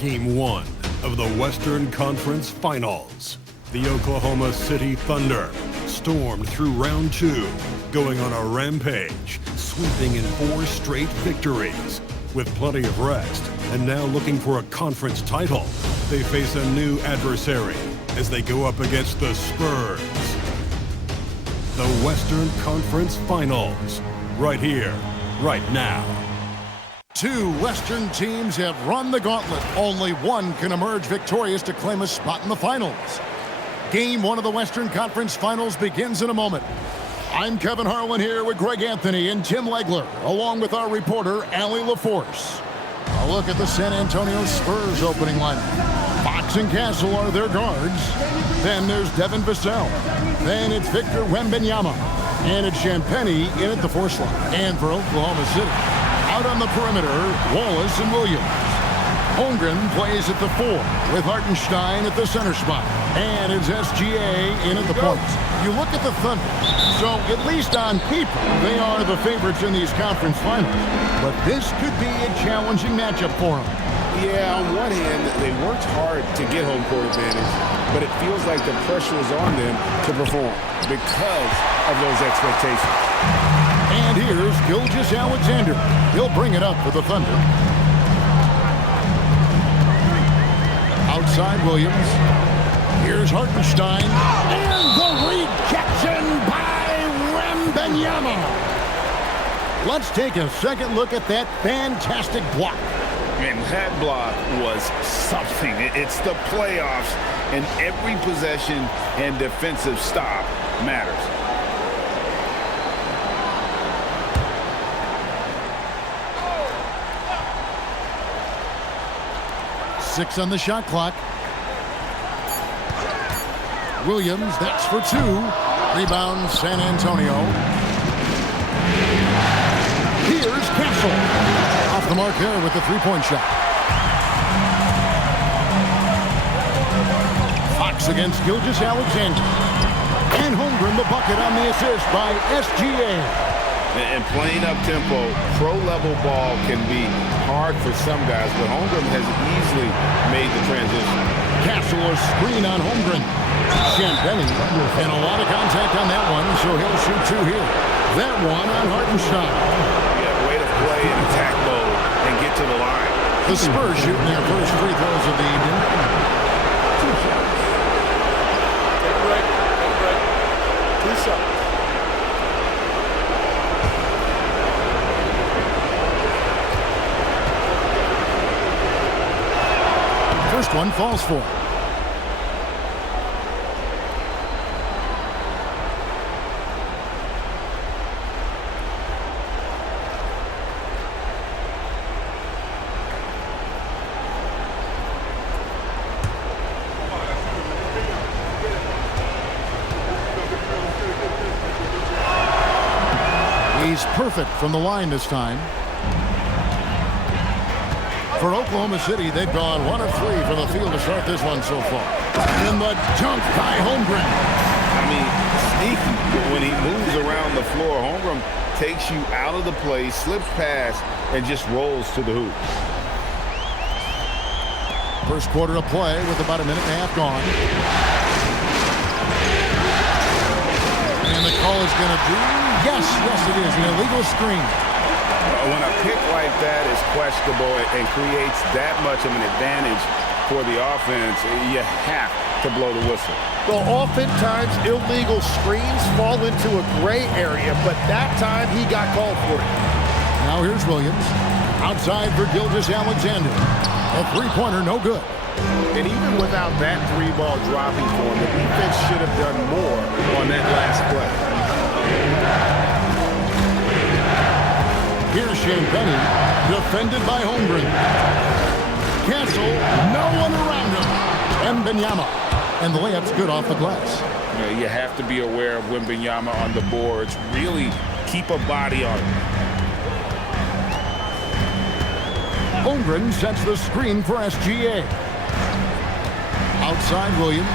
Game 1 of the Western Conference Finals. The Oklahoma City Thunder stormed through round 2, going on a rampage, sweeping in 4 straight victories. With plenty of rest, and now looking for a conference title, they face a new adversary as they go up against the Spurs. The Western Conference Finals, right here, right now. 2 Western teams have run the gauntlet. Only one can emerge victorious to claim a spot in the finals. Game 1 of the Western Conference Finals begins in a moment. I'm Kevin Harlan here with Greg Anthony and Tim Legler, along with our reporter, Allie LaForce. A look at the San Antonio Spurs opening lineup. Fox and Castle are their guards. Then there's Devin Vassell. Then it's Victor Wembanyama. And it's Champagnie in at the 4 slot. And for Oklahoma City, out on the perimeter, Wallace and Williams. Holmgren plays at the 4 with Hartenstein at the center spot. And it's SGA in at the point. You look at the Thunder, so at least on paper, they are the favorites in these conference finals. But this could be a challenging matchup for them. Yeah, on one hand, they worked hard to get home court advantage, but it feels like the pressure is on them to perform because of those expectations. And here's Gilgeous-Alexander. He'll bring it up for the Thunder. Outside Williams. Here's Hartenstein. And the rejection by Wembanyama. Let's take a second look at that fantastic block. And that block was something. It's the playoffs, and every possession and defensive stop matters. Six on the shot clock. Williams, that's for 2. Rebound, San Antonio. Here's Castle. Off the mark here with the 3-point shot. Fox against Gilgeous-Alexander. And Holmgren the bucket on the assist by SGA. And playing up-tempo, pro-level ball can be hard for some guys, but Holmgren has easily made the transition. Castle a screen on Holmgren. Champagnie, and a lot of contact on that one, so he'll shoot 2 here. That one on Hartenstein. Yeah, way to play in attack mode and get to the line. The Spurs shooting their first free throws of the evening. 2 shots. Take a break. 2 shots. First one falls for. He's perfect from the line this time. For Oklahoma City, they've gone 1 of 3 from the field to start this one so far. And the dunk by Holmgren. I mean, sneaky. When he moves around the floor, Holmgren takes you out of the play, slips past, and just rolls to the hoop. First quarter of play with about a minute and a half gone. And the call is going to be, yes, it is, an illegal screen. When a pick like that is questionable and creates that much of an advantage for the offense, you have to blow the whistle. Well, oftentimes illegal screens fall into a gray area, but that time he got called for it. Now here's Williams. Outside for Gilgeous-Alexander. A 3-pointer, no good. And even without that 3-ball dropping for him, the defense should have done more on that last play. Here's Champagnie, defended by Holmgren. Castle, no one around him. Wembanyama, and the layup's good off the glass. You have to be aware of Wembanyama on the boards. Really keep a body on him. Holmgren sets the screen for SGA. Outside Williams.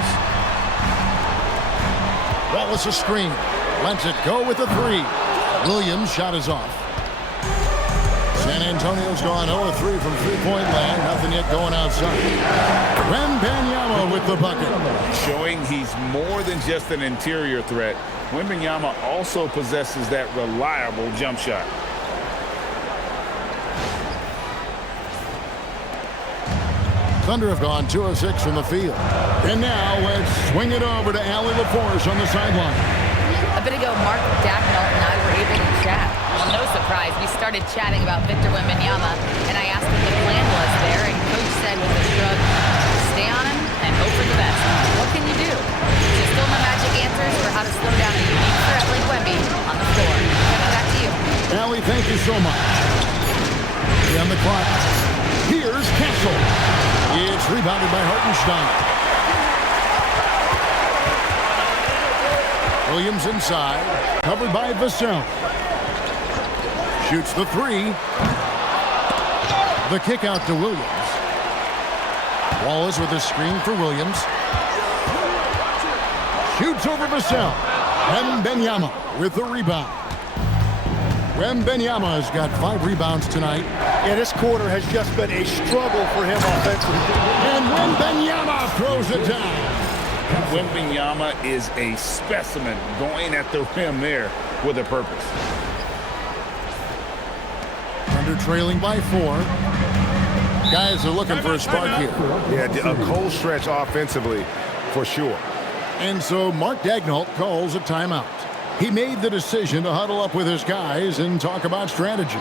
Wallace a screen. Lets it go with a 3. Williams' shot is off. San Antonio's gone 0-3 from three-point land. Nothing yet going outside. Wembanyama with the bucket. Showing he's more than just an interior threat. Wembanyama also possesses that reliable jump shot. Thunder have gone 2 of 6 from the field. And now let's swing it over to Allie LaForce on the sideline. A bit ago, Mark Dagnall and I were able to chat. Well, no surprise, we started chatting about Victor Wembanyama, and I asked him what the plan was there, and Coach said with a shrug, stay on him and hope for the best. What can you do? There's still no magic answers for how to slow down a unique threat like Wemby on the floor. Kevin, back to you. Allie, thank you so much. On the clock. Here's Castle. It's rebounded by Hartenstein. Williams inside, covered by Vassell. Shoots the three. The kick out to Williams. Wallace with a screen for Williams. Shoots over Vassell. Wembanyama with the rebound. Wembanyama has got 5 rebounds tonight. Yeah, this quarter has just been a struggle for him offensively. And Wembanyama throws it down. Wembanyama is a specimen going at the rim there with a purpose. Thunder trailing by 4. Guys are looking for a spark here. Yeah, a cold stretch offensively for sure. And so Mark Dagnall calls a timeout. He made the decision to huddle up with his guys and talk about strategy.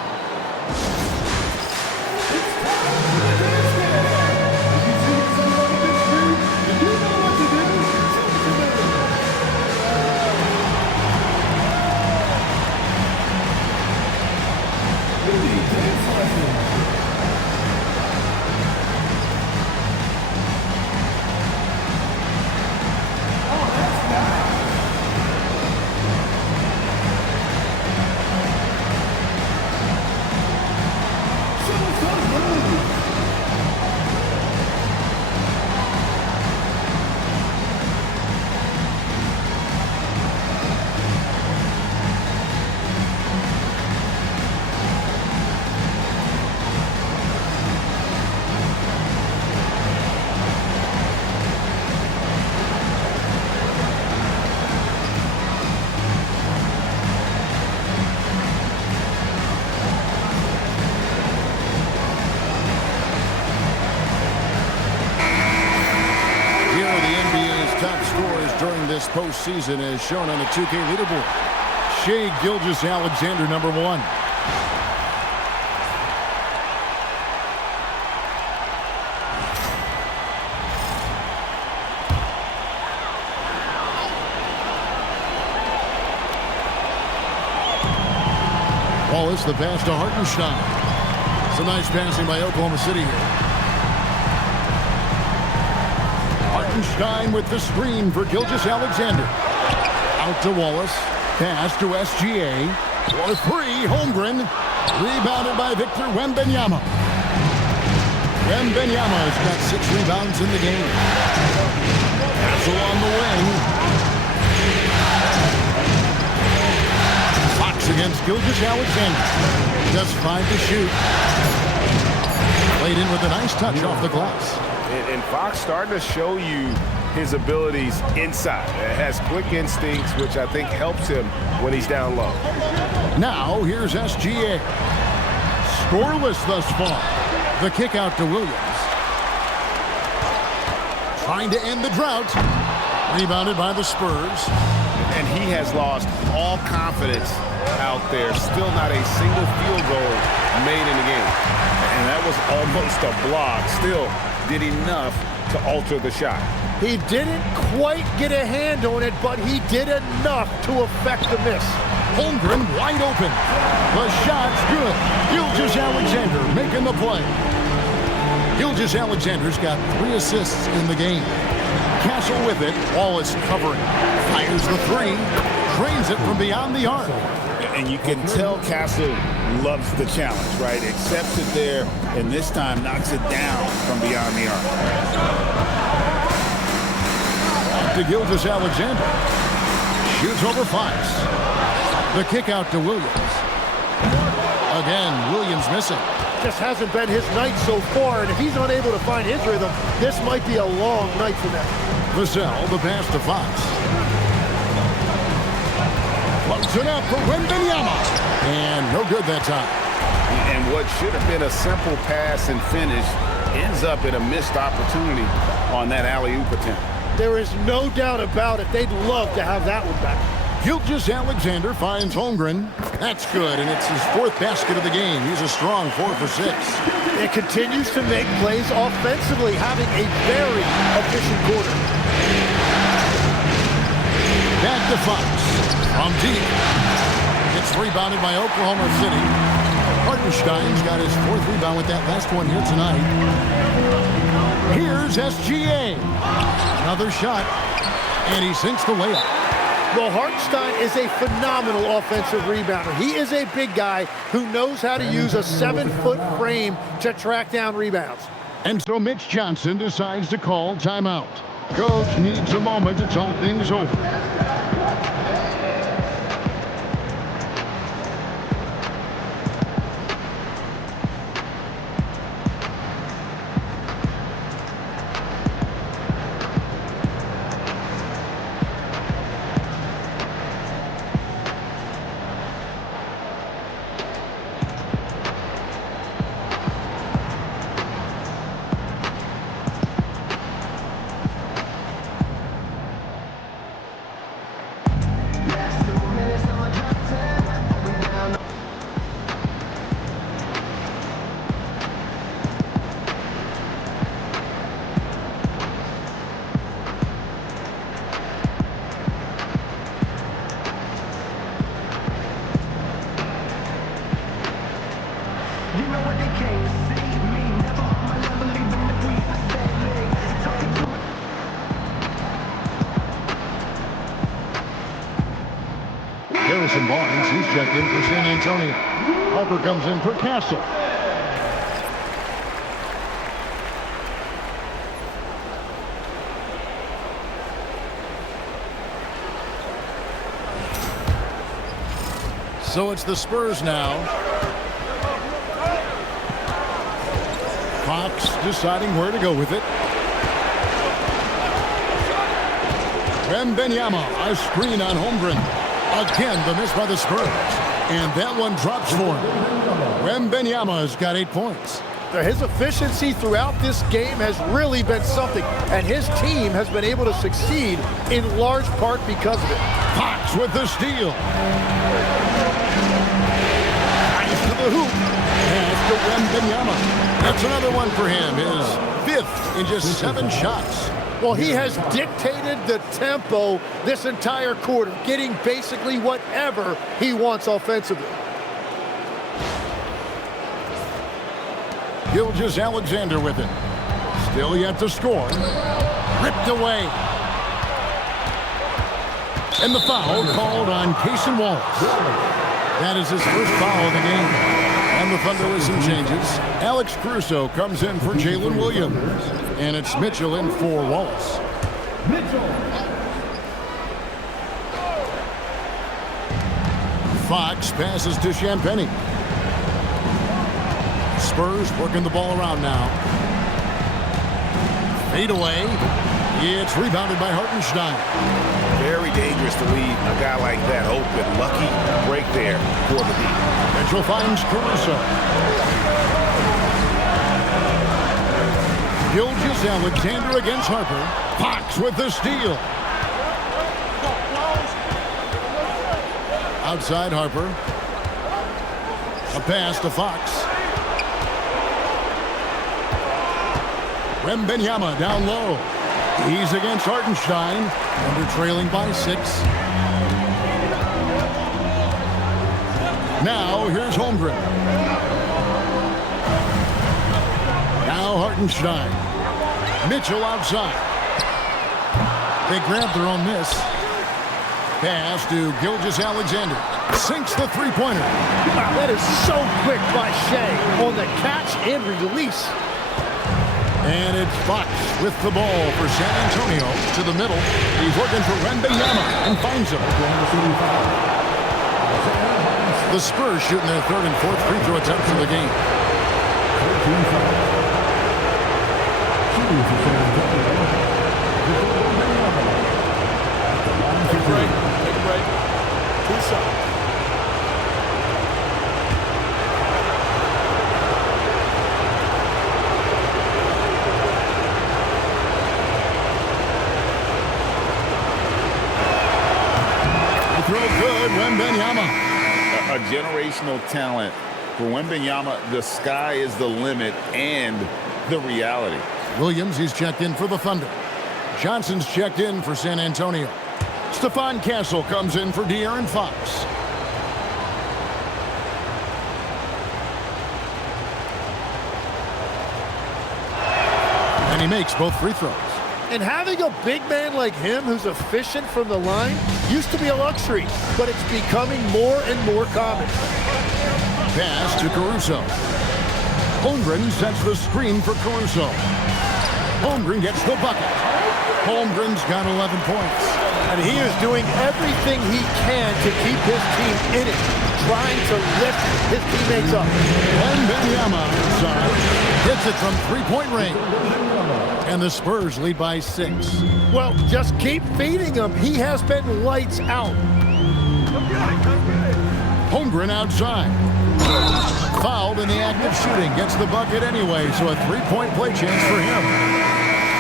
This postseason as shown on the 2K leaderboard. Shai Gilgeous-Alexander, number 1. Wallace, the pass to Hartenstein. Some nice passing by Oklahoma City here. Hartenstein with the screen for Gilgeous-Alexander. Out to Wallace. Pass to SGA. For 3, Holmgren. Rebounded by Victor Wembanyama. Wembanyama has got 6 rebounds in the game. Castle on the wing. Fox against Gilgeous-Alexander. Just 5 to shoot. Played in with a nice touch off the glass. And Fox starting to show you his abilities inside. Has quick instincts, which I think helps him when he's down low. Now, here's SGA. Scoreless thus far. The kick out to Williams. Trying to end the drought. Rebounded by the Spurs. And he has lost all confidence out there. Still not a single field goal made in the game. And that was almost a block. Still did enough to alter the shot. He didn't quite get a hand on it, but he did enough to affect the miss. Holmgren wide open. The shot's good. Gilgeous-Alexander making the play. Gilgeous-Alexander's got 3 assists in the game. Castle with it. Wallace covering. Fires the 3. Drains it from beyond the arc. And you can tell Castle loves the challenge, right? Accepts it there, and this time knocks it down from beyond the arc. To Gilgeous-Alexander. Shoots over Fox. The kick out to Williams. Again, Williams missing. Just hasn't been his night so far, and if he's unable to find his rhythm, this might be a long night for them. Vassell, the pass to Fox. Floats it up for Wembanyama. And no good that time. And what should have been a simple pass and finish ends up in a missed opportunity on that alley-oop attempt. There is no doubt about it. They'd love to have that one back. Gilgeous-Alexander finds Holmgren. That's good, and it's his 4th basket of the game. He's a strong 4 for 6. It continues to make plays offensively, having a very efficient quarter. Back to Fox. From deep. It's rebounded by Oklahoma City. Hartenstein's got his 4th rebound with that last one here tonight. Here's SGA. Another shot. And he sinks the layup. Well, Hartenstein is a phenomenal offensive rebounder. He is a big guy who knows how to use a 7-foot frame to track down rebounds. And so Mitch Johnson decides to call timeout. Coach needs a moment to talk things over. Harrison Barnes, he's checked in for San Antonio. Harper comes in for Castle. So it's the Spurs now. Fox deciding where to go with it. Wembanyama, a screen on Holmgren. Again, the miss by the Spurs. And that one drops for him. Wembanyama's got 8 points. His efficiency throughout this game has really been something, and his team has been able to succeed in large part because of it. Fox with the steal. Nice to the hoop. Pass to Wembanyama. That's another one for him. His 5th in just 7 shots. Well, he has dictated the tempo this entire quarter, getting basically whatever he wants offensively. Gilgeous-Alexander with it. Still yet to score. Ripped away. And the foul called on Cason Wallace. That is his first foul of the game. And the Thunder with some changes. Alex Caruso comes in for Jalen Williams. And it's Mitchell in for Wallace. Fox passes to Champagnie. Spurs working the ball around now. Fade away. It's rebounded by Hartenstein. Very dangerous to leave a guy like that open. Lucky break there for the D. Mitchell finds Caruso. Gilgeous-Alexander against Harper. Fox with the steal. Outside Harper. A pass to Fox. Wembanyama down low. He's against Hartenstein. Under trailing by 6. Now here's Holmgren. Now Hartenstein. Mitchell outside. They grab their own miss. Pass to Gilgeous-Alexander. Sinks the three-pointer. Wow, that is so quick by Shea on the catch and release. And it's Fox with the ball for San Antonio to the middle. He's working for Wembanyama and finds him. The Spurs shooting their third and fourth free throw attempts of the game. Take a break. Take a break. 2 shots. Throw good, Wembanyama. A generational talent. For Wembanyama, the sky is the limit and the reality. Williams, he's checked in for the Thunder. Johnson's checked in for San Antonio. Stephon Castle comes in for De'Aaron Fox. And he makes both free throws. And having a big man like him who's efficient from the line used to be a luxury, but it's becoming more and more common. Pass to Caruso. Holmgren sets the screen for Caruso. Holmgren gets the bucket. Holmgren's got 11 points. And he is doing everything he can to keep his team in it, trying to lift his teammates up. Wembanyama inside. Hits it from three-point range. And the Spurs lead by 6. Well, just keep feeding him. He has been lights out. Holmgren outside. Fouled in the act of shooting. Gets the bucket anyway, so a three-point play chance for him.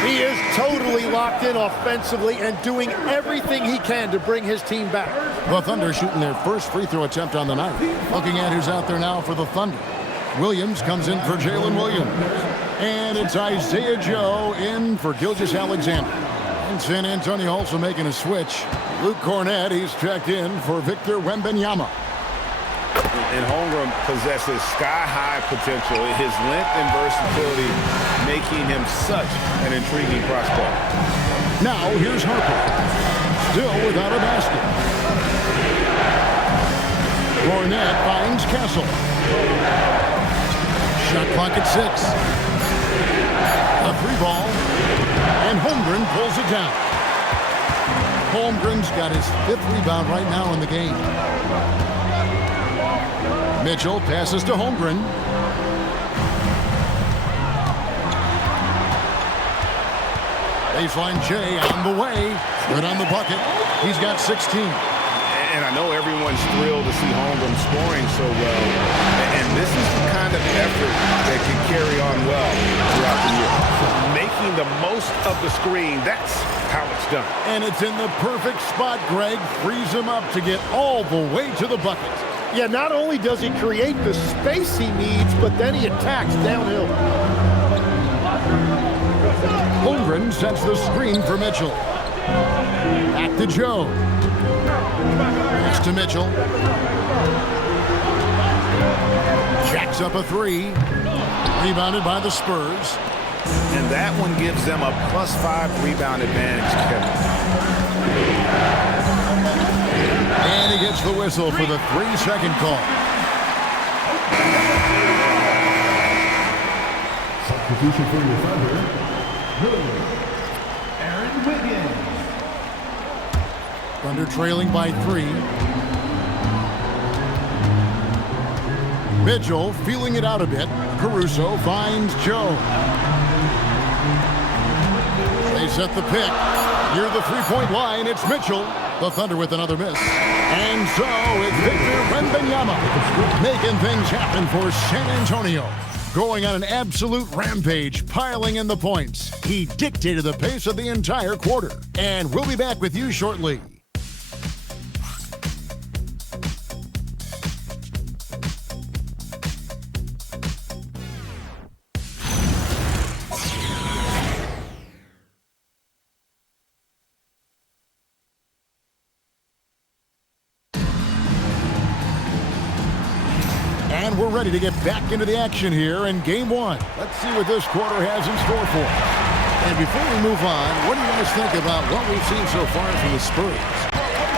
He is totally locked in offensively and doing everything he can to bring his team back. The Thunder shooting their first free throw attempt on the night. Looking at who's out there now for the Thunder. Williams comes in for Jalen Williams. And it's Isaiah Joe in for Gilgeous-Alexander. And San Antonio also making a switch. Luke Cornett, he's checked in for Victor Wembanyama. And Holmgren possesses sky-high potential. His length and versatility making him such an intriguing prospect. Now here's Harper. Still without a basket. Cornett finds Castle. Shot clock at 6. A free ball. And Holmgren pulls it down. Holmgren's got his 5th rebound right now in the game. Mitchell passes to Holmgren. Baseline Jay on the way. Good on the bucket. He's got 16. And I know everyone's thrilled to see Holmgren scoring so well. And this is the kind of effort that can carry on well throughout the year. Making the most of the screen, that's how it's done. And it's in the perfect spot, Greg. Frees him up to get all the way to the bucket. Yeah, not only does he create the space he needs, but then he attacks downhill. Holmgren sets the screen for Mitchell. Back to Joe. Pass to Mitchell. Jacks up a 3. Rebounded by the Spurs. And that one gives them a +5 rebound advantage, Kevin. And he gets the whistle for the 3-second call. Substitution for your Thunder, Aaron Wiggins. Thunder trailing by 3. Mitchell feeling it out a bit. Caruso finds Joe. They set the pick. Near the three-point line, it's Mitchell. The Thunder with another miss. And so it's Victor Wembanyama making things happen for San Antonio. Going on an absolute rampage, piling in the points. He dictated the pace of the entire quarter. And we'll be back with you shortly. And we're ready to get back into the action here in Game 1. Let's see what this quarter has in store for us. And before we move on, what do you guys think about what we've seen so far from the Spurs?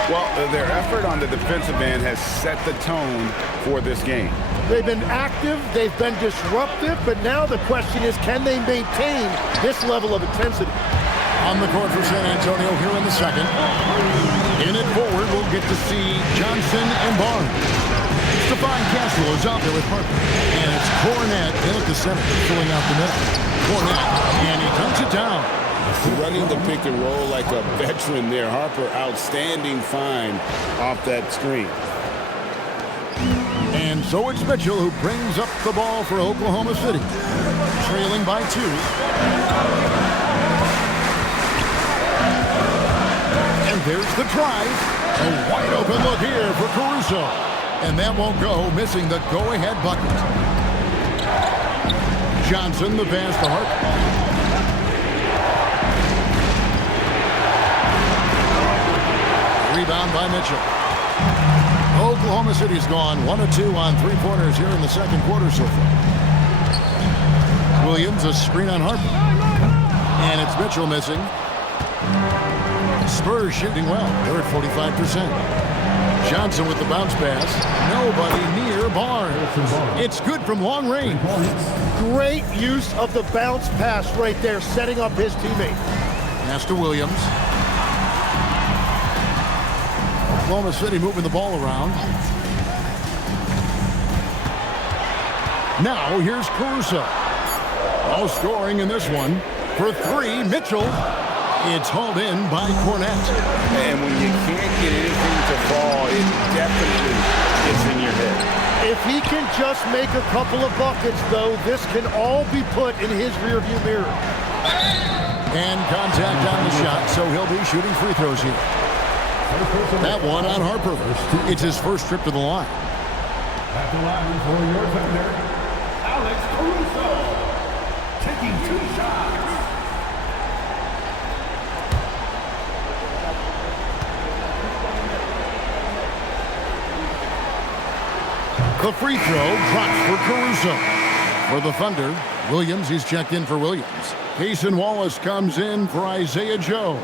Well, their effort on the defensive end has set the tone for this game. They've been active, they've been disruptive, but now the question is, can they maintain this level of intensity? On the court for San Antonio here in the second. In it forward, we'll get to see Johnson and Barnes. Mitchell is out there with Harper. And it's Cornette in at the center, filling out the middle. Cornette, and he dunks it down. Running the pick and roll like a veteran there. Harper, outstanding find off that screen. And so it's Mitchell who brings up the ball for Oklahoma City. Trailing by 2. And there's the drive. A wide open look here for Caruso. And that won't go, missing the go-ahead bucket. Johnson, the pass to Harper. Rebound by Mitchell. Oklahoma City's gone 1 of 2 on 3-pointers here in the second quarter so far. Williams, a screen on Harper. And it's Mitchell missing. Spurs shooting well. They're at 45%. Johnson with the bounce pass. Nobody near Barnes. It's good from long range. Great use of the bounce pass right there, setting up his teammate. Pass to Williams. Oklahoma City moving the ball around. Now here's Caruso. No scoring in this one. For 3, Mitchell. It's hauled in by Cornette. And when you can't get anything to fall, it definitely gets in your head. If he can just make a couple of buckets, though, this can all be put in his rearview mirror. And contact on the shot, so he'll be shooting free throws here. That one on Harper. It's his first trip to the line. At the line for your defender, Alex Caruso. Taking 2 shots. The free throw drops for Caruso. For the Thunder, Williams, he's checked in for Williams. Cason Wallace comes in for Isaiah Joe.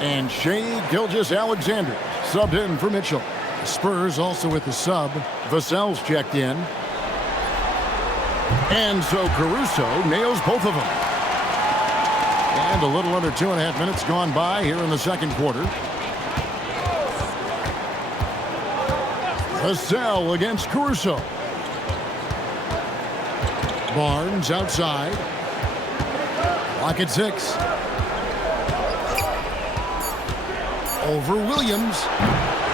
And Shea Gilgeous-Alexander subbed in for Mitchell. The Spurs also with the sub. Vassell's checked in. And so Caruso nails both of them. And a little under 2.5 minutes gone by here in the second quarter. Vassell against Caruso. Barnes outside. Clock at 6. Over Williams.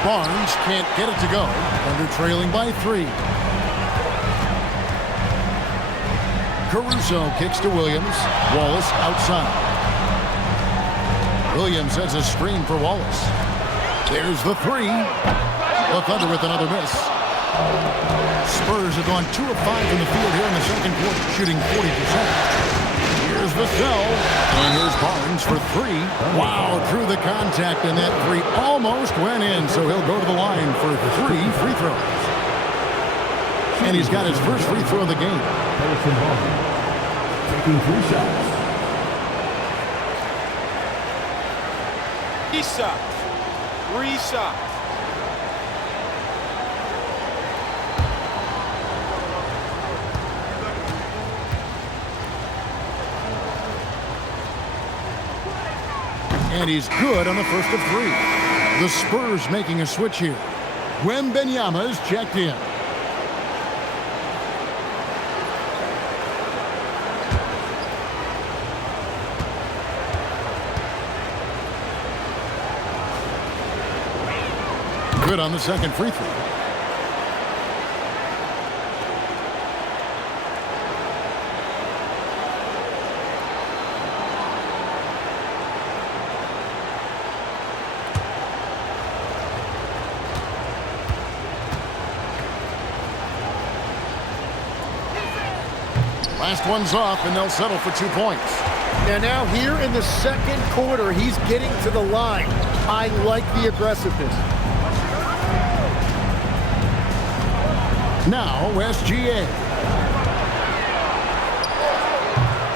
Barnes can't get it to go. Under trailing by 3. Caruso kicks to Williams. Wallace outside. Williams has a screen for Wallace. There's the 3. The Thunder with another miss. Spurs have gone 2 of 5 from the field here in the second quarter, shooting 40%. Here's Vassell, and here's Barnes for 3. Wow, through the contact, and that 3 almost went in, so he'll go to the line for 3 free throws. And he's got his first free throw of the game. Taking 3 shots. 3 shots. 3 shots. And he's good on the first of 3. The Spurs making a switch here. Wembanyama's checked in. Good on the second free throw. Last one's off, and they'll settle for 2 points. Now here in the second quarter, he's getting to the line. I like the aggressiveness. Now, SGA.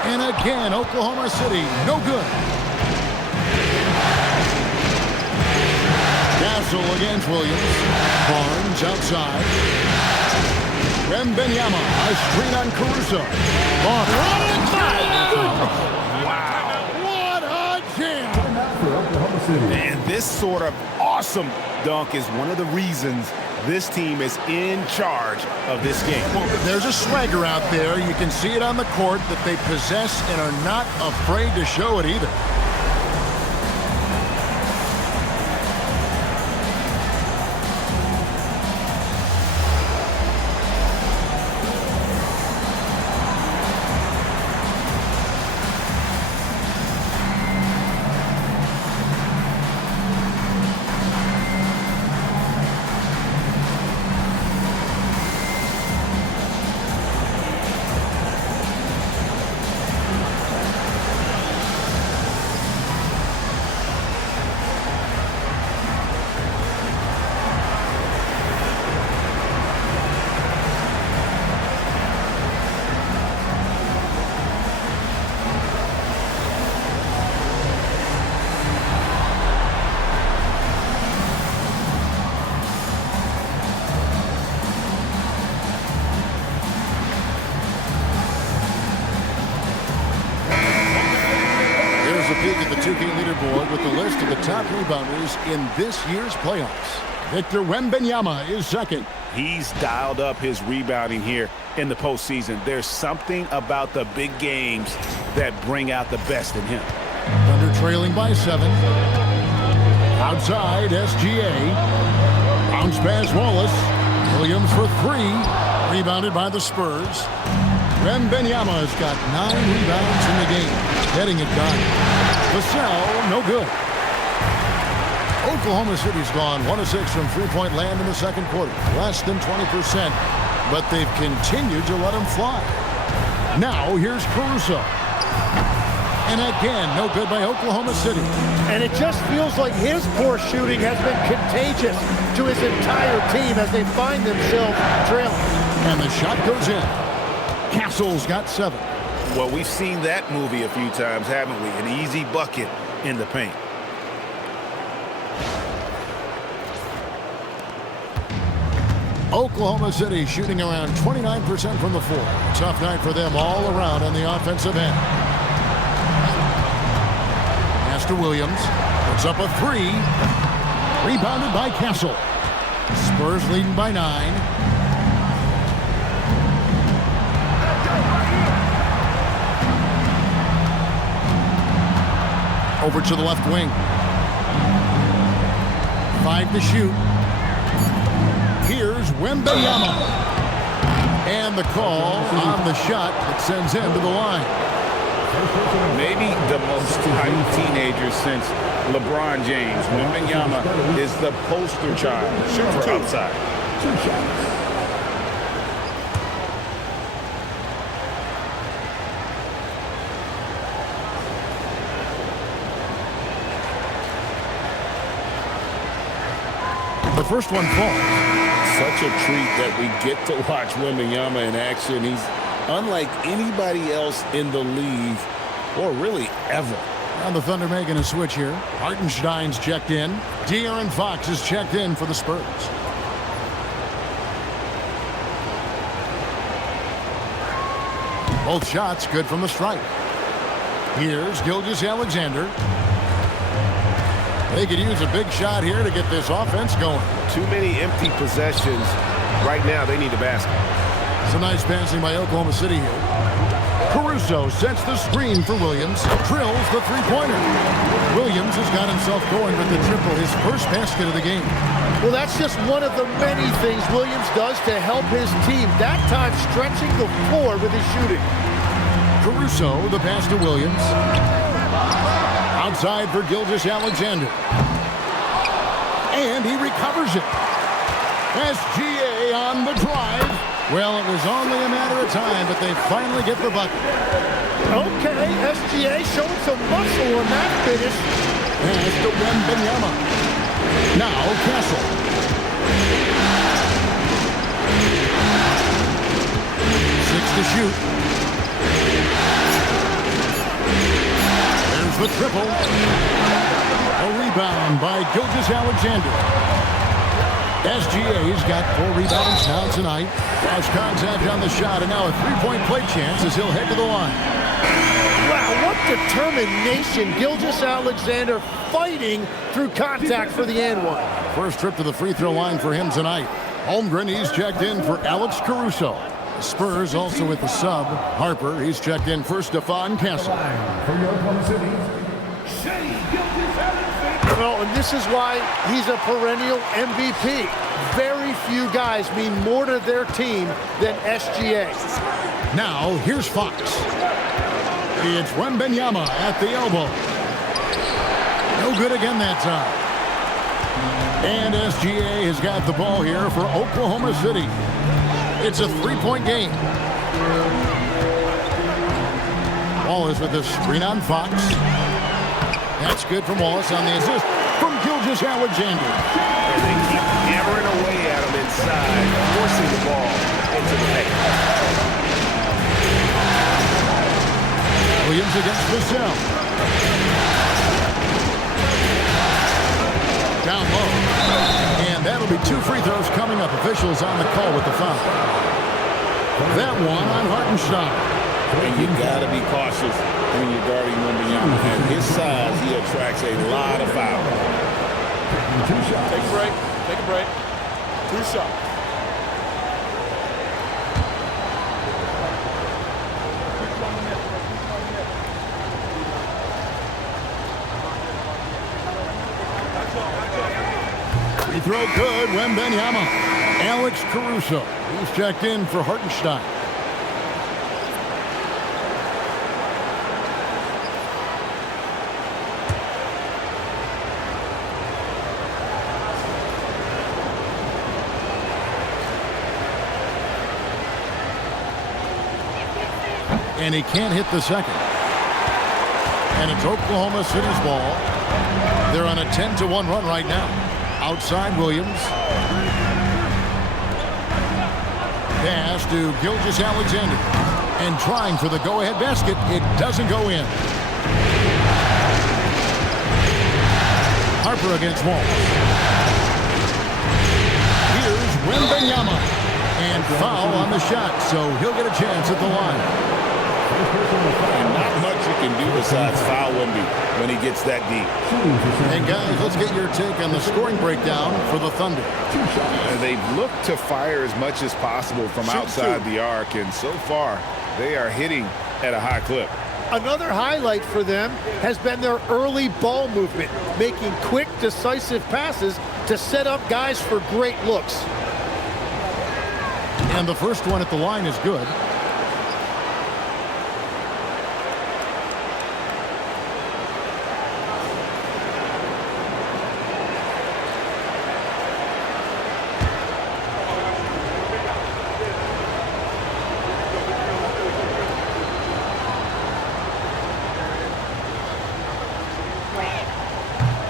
And again, Oklahoma City, no good. Castle against Williams. Barnes outside. Wembanyama, a screen on Caruso. Barnes. Wow. What a jam! For Oklahoma City. And this sort of awesome dunk is one of the reasons this team is in charge of this game. Well, there's a swagger out there. You can see it on the court that they possess and are not afraid to show it either. At the 2K leaderboard with the list of the top rebounders in this year's playoffs. Victor Wembanyama is second. He's dialed up his rebounding here in the postseason. There's something about the big games that bring out the best in him. Thunder trailing by 7. Outside, SGA. Bounce pass, Wallace. Williams for 3. Rebounded by the Spurs. Wembanyama has got 9 rebounds in the game. Getting it done. Vassell, no good. Oklahoma City's gone 1 of 6 from three-point land in the second quarter. Less than 20%, but they've continued to let them fly. Now here's Caruso. And again, no good by Oklahoma City. And it just feels like his poor shooting has been contagious to his entire team as they find themselves trailing. And the shot goes in. Castle's got 7. Well, we've seen that movie a few times, haven't we? An easy bucket in the paint. Oklahoma City shooting around 29% from the floor. Tough night for them all around on the offensive end. Master Williams puts up a 3. Rebounded by Castle. Spurs leading by 9. Over to the left wing. 5 to shoot. Here's Wembanyama. And the call on the shot that sends him to the line. Maybe the most hyped teenager since LeBron James. Wembanyama is the poster child for outside. 2 shots. The first one falls. Such a treat that we get to watch Wembanyama in action. He's unlike anybody else in the league, or really ever. And the Thunder making a switch here. Hartenstein's checked in. De'Aaron Fox is checked in for the Spurs. Both shots good from the stripe. Here's Gilgeous-Alexander. They could use a big shot here to get this offense going. Too many empty possessions. Right now, they need a basket. Some nice passing by Oklahoma City here. Caruso sets the screen for Williams. Drills the three-pointer. Williams has got himself going with the triple, his first basket of the game. Well, that's just one of the many things Williams does to help his team. That time stretching the floor with his shooting. Caruso, the pass to Williams. Outside for Gilgeous-Alexander. And he recovers it. SGA on the drive. Well, it was only a matter of time, but they finally get the bucket. Okay, SGA showing some muscle on that finish. Pass to Wembanyama. Now Castle. Six to shoot. There's the triple. A rebound by Gilgeous-Alexander. SGA's got 4 rebounds now tonight. Cross contact on the shot, and now a three-point play chance as he'll head to the line. Wow, what determination. Gilgeous-Alexander fighting through contact for the and one. First trip to the free throw line for him tonight. Holmgren, he's checked in for Alex Caruso. The Spurs also with the sub. Harper, he's checked in for Stephon Castle. For your Oklahoma City, Shea Gilgeous-Alexander. Well, and this is why he's a perennial MVP. Very few guys mean more to their team than SGA. Now, here's Fox. It's Wembanyama at the elbow. No good again that time. And SGA has got the ball here for Oklahoma City. It's a three-point game. Wallace with the screen on Fox. That's good from Wallace on the assist from Gilgeous-Alexander. And they keep hammering away at him inside, forcing the ball into the paint. Williams against Vassell. Down low. And that'll be 2 free throws coming up. Officials on the call with the foul. That one on Hartenstein. And you got to be cautious when you're guarding Wembanyama. At his size, he attracts a lot of fouls. Take a break. Take a break. 2 shots. Free throw good, Wembanyama. Alex Caruso. He's checked in for Hartenstein. And he can't hit the second. And it's Oklahoma City's ball. They're on a 10-1 run right now. Outside Williams. Pass to Gilgeous-Alexander. And trying for the go-ahead basket. It doesn't go in. Harper against Walsh. Here's Wembanyama. And foul on the shot, so he'll get a chance at the line. And not much you can do besides foul Wemby when he gets that deep. And guys, let's get your take on the scoring breakdown for the Thunder. They've looked to fire as much as possible from outside the arc, and so far they are hitting at a high clip. Another highlight for them has been their early ball movement, making quick, decisive passes to set up guys for great looks. And the first one at the line is good.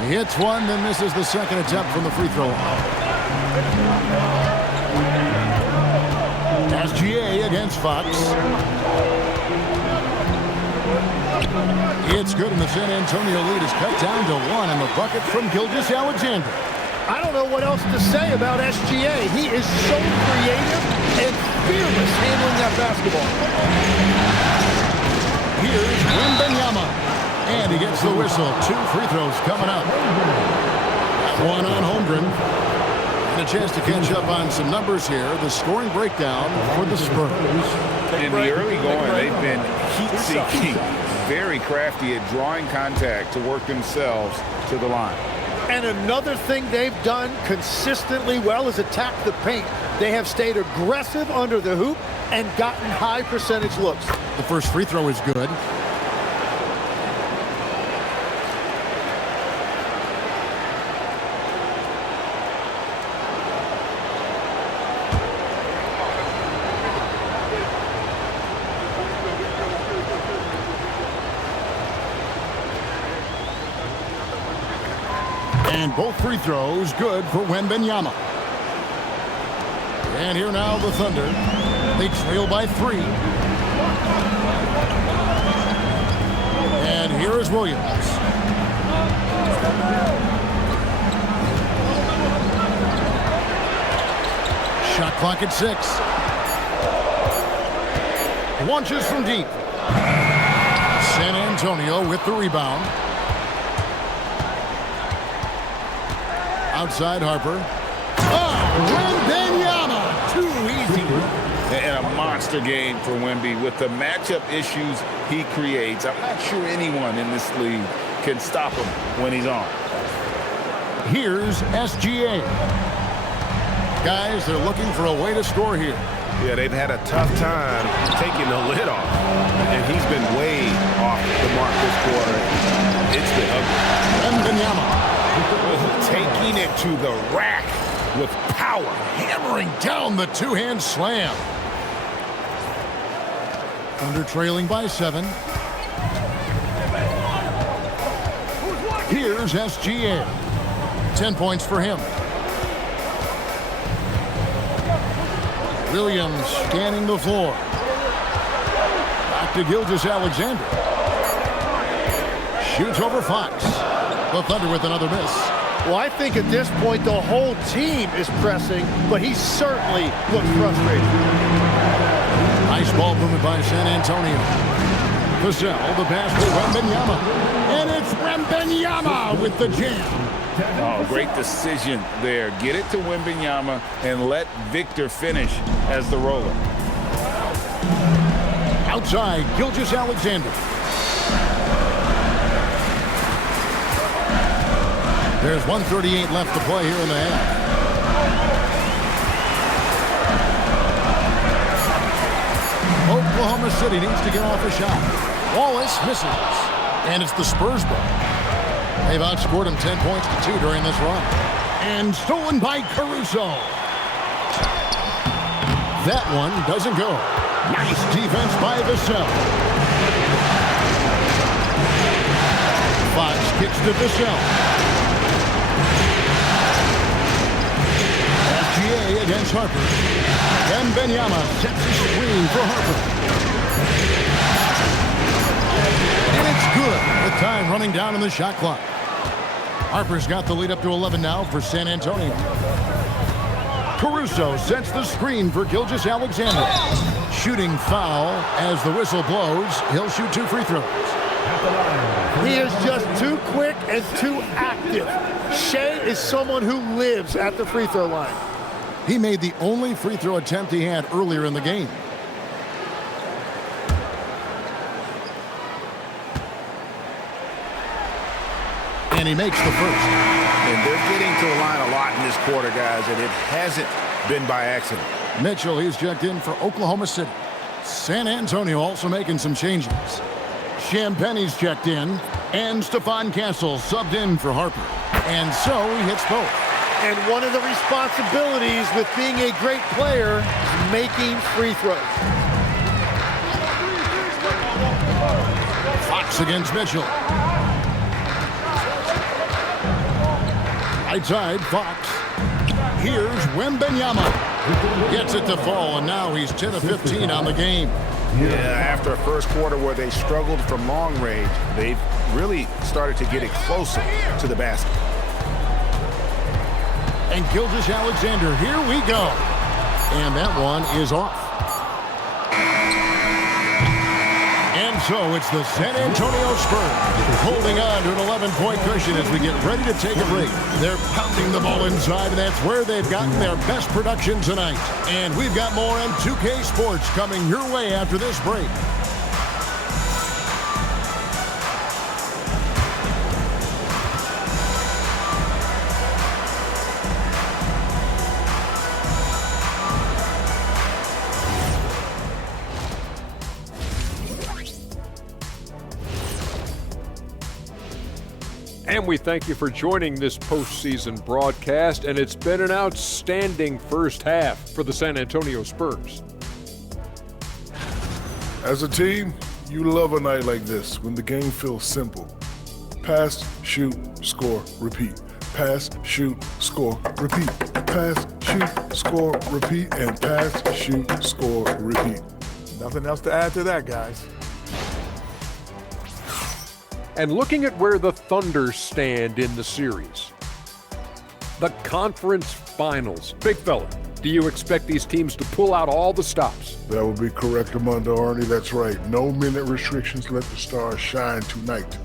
He hits one, then misses the second attempt from the free throw line. SGA against Fox. It's good, and the San Antonio lead is cut down to 1, and the bucket from Gilgeous-Alexander. I don't know what else to say about SGA. He is so creative and fearless handling that basketball. Here's Wembanyama. And he gets the whistle. 2 free throws coming up. One on Holmgren. And a chance to catch up on some numbers here. The scoring breakdown for the Spurs. In the early going, they've been heat-seeking, very crafty at drawing contact to work themselves to the line. And another thing they've done consistently well is attack the paint. They have stayed aggressive under the hoop and gotten high percentage looks. The first free throw is good. And both free throws good for Wembanyama. And here now the Thunder. They trail by 3. And here is Williams. Shot clock at 6. Launches from deep. San Antonio with the rebound. Outside Harper. Wembanyama, too easy. And a monster game for Wemby with the matchup issues he creates. I'm not sure anyone in this league can stop him when he's on. Here's SGA. Guys, they're looking for a way to score here. Yeah, they've had a tough time taking the lid off. And he's been way off the mark this quarter. It's been ugly. Wembanyama Taking it to the rack with power. hammering down the two-hand slam. Under trailing by 7. Here's SGA. 10 points for him. Williams scanning the floor. Back to Gilgeous-Alexander. Shoots over Fox. The Thunder with another miss. Well, I think at this point the whole team is pressing, but he certainly looks frustrated. Nice ball movement by San Antonio. Vassell, the pass to Wembanyama. And it's Wembanyama with the jam. Oh, great decision there. Get it to Wembanyama and let Victor finish as the roller. Outside, Gilgeous-Alexander. There's 1:38 left to play here in the half. Oklahoma City needs to get off a shot. Wallace misses. And it's the Spurs ball. They've outscored him 10 points to 2 during this run. And stolen by Caruso. That one doesn't go. Nice defense by Vassell. Fox kicks to Vassell. SGA against Harper. Wembanyama sets a screen for Harper. And it's good with time running down on the shot clock. Harper's got the lead up to 11 now for San Antonio. Caruso sets the screen for Gilgeous-Alexander. Shooting foul as the whistle blows. He'll shoot 2 free throws. He is just too quick and too active. Shea is someone who lives at the free throw line. He made the only free throw attempt he had earlier in the game. And he makes the first. And they're getting to the line a lot in this quarter, guys, and it hasn't been by accident. Mitchell, he's checked in for Oklahoma City. San Antonio also making some changes. Champagne's checked in, and Stephon Castle subbed in for Harper. And so he hits both. And one of the responsibilities with being a great player is making free throws. Fox against Mitchell. Right side, Fox. Here's Wembanyama. Gets it to fall, and now he's 10 of 15 on the game. Yeah, after a first quarter where they struggled from long range, they've really started to get it closer to the basket. And Gilgeous-Alexander, here we go. And that one is off. And so it's the San Antonio Spurs holding on to an 11-point cushion as we get ready to take a break. They're pounding the ball inside, and that's where they've gotten their best production tonight. And we've got more on 2K Sports coming your way after this break. And we thank you for joining this postseason broadcast, and it's been an outstanding first half for the San Antonio Spurs. As a team, you love a night like this when the game feels simple. Pass, shoot, score, repeat. Pass, shoot, score, repeat. Pass, shoot, score, repeat, and pass, shoot, score, repeat. Nothing else to add to that, guys. And looking at where the Thunder stand in the series, the conference finals. Big fella, Do you expect these teams to pull out all the stops? That would be correct, Armando Arnie. That's right. No minute restrictions. Let the stars shine tonight.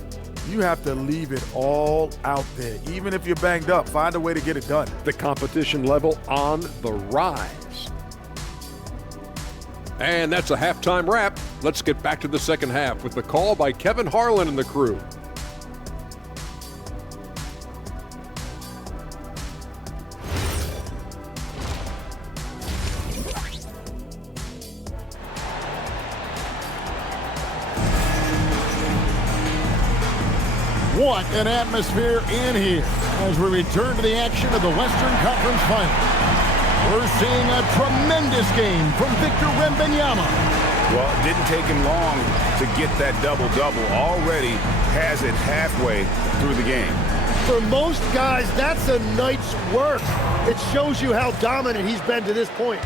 You have to leave it all out there. Even if you're banged up, find a way to get it done. The competition level on the rise. And that's a halftime wrap. Let's get back to the second half with the call by Kevin Harlan and the crew. What an atmosphere in here as we return to the action of the Western Conference Finals. We're seeing a tremendous game from Victor Wembanyama. Well, it didn't take him long to get that double-double. Already has it halfway through the game. For most guys, that's a night's work. It shows you how dominant he's been to this point.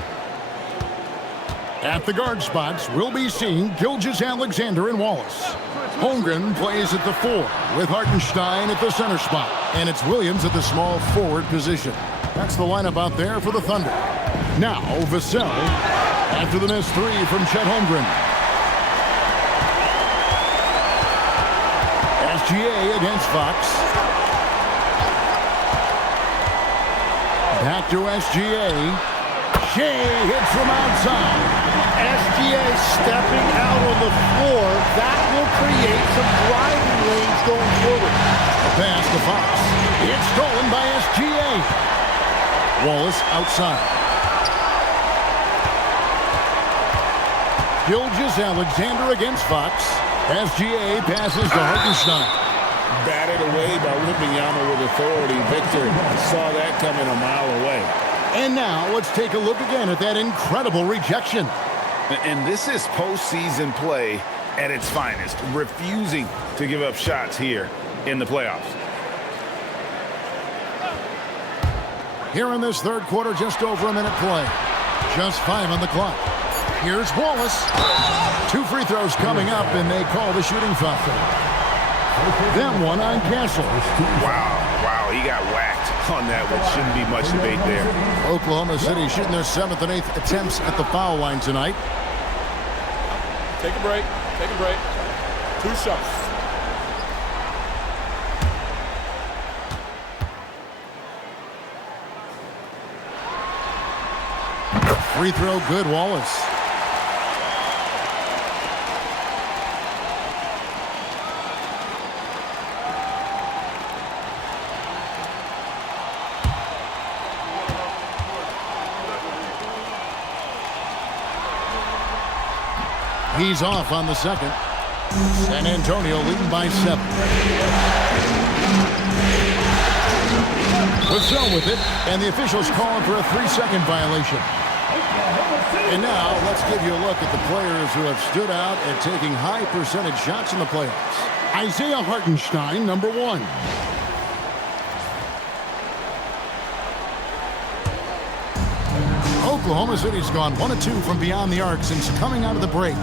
At the guard spots, we'll be seeing Gilgeous-Alexander and Wallace. Holmgren plays at the 4 with Hartenstein at the center spot. And it's Williams at the small forward position. That's the lineup out there for the Thunder. Now, Vassell after the missed 3 from Chet Holmgren. SGA against Fox. Back to SGA. Shea hits from outside. SGA stepping out on the floor. That will create some driving lanes going forward. A pass to Fox. It's stolen by SGA. Wallace outside. Gilgeous-Alexander against Fox. SGA passes to Hartenstein. Batted away by Wembanyama with authority. Victor saw that coming a mile away. And now let's take a look again at that incredible rejection. And this is postseason play at its finest, refusing to give up shots here in the playoffs. Here in this third quarter, just over a minute play. Just 5 on the clock. Here's Wallace. 2 free throws coming up, and they call the shooting foul. Then one on Castle. Wow, he got whacked on that one. Shouldn't be much debate there. Oklahoma City shooting their 7th and 8th attempts at the foul line tonight. Take a break. Take a break. 2 shots. Free throw good, Wallace. He's off on the second. San Antonio leading by 7. Vassell with it, and the officials calling for a 3-second violation. And now let's give you a look at the players who have stood out and taking high percentage shots in the playoffs. Isaiah Hartenstein, number 1. Oklahoma City's gone 1 of 2 from beyond the arc since coming out of the break.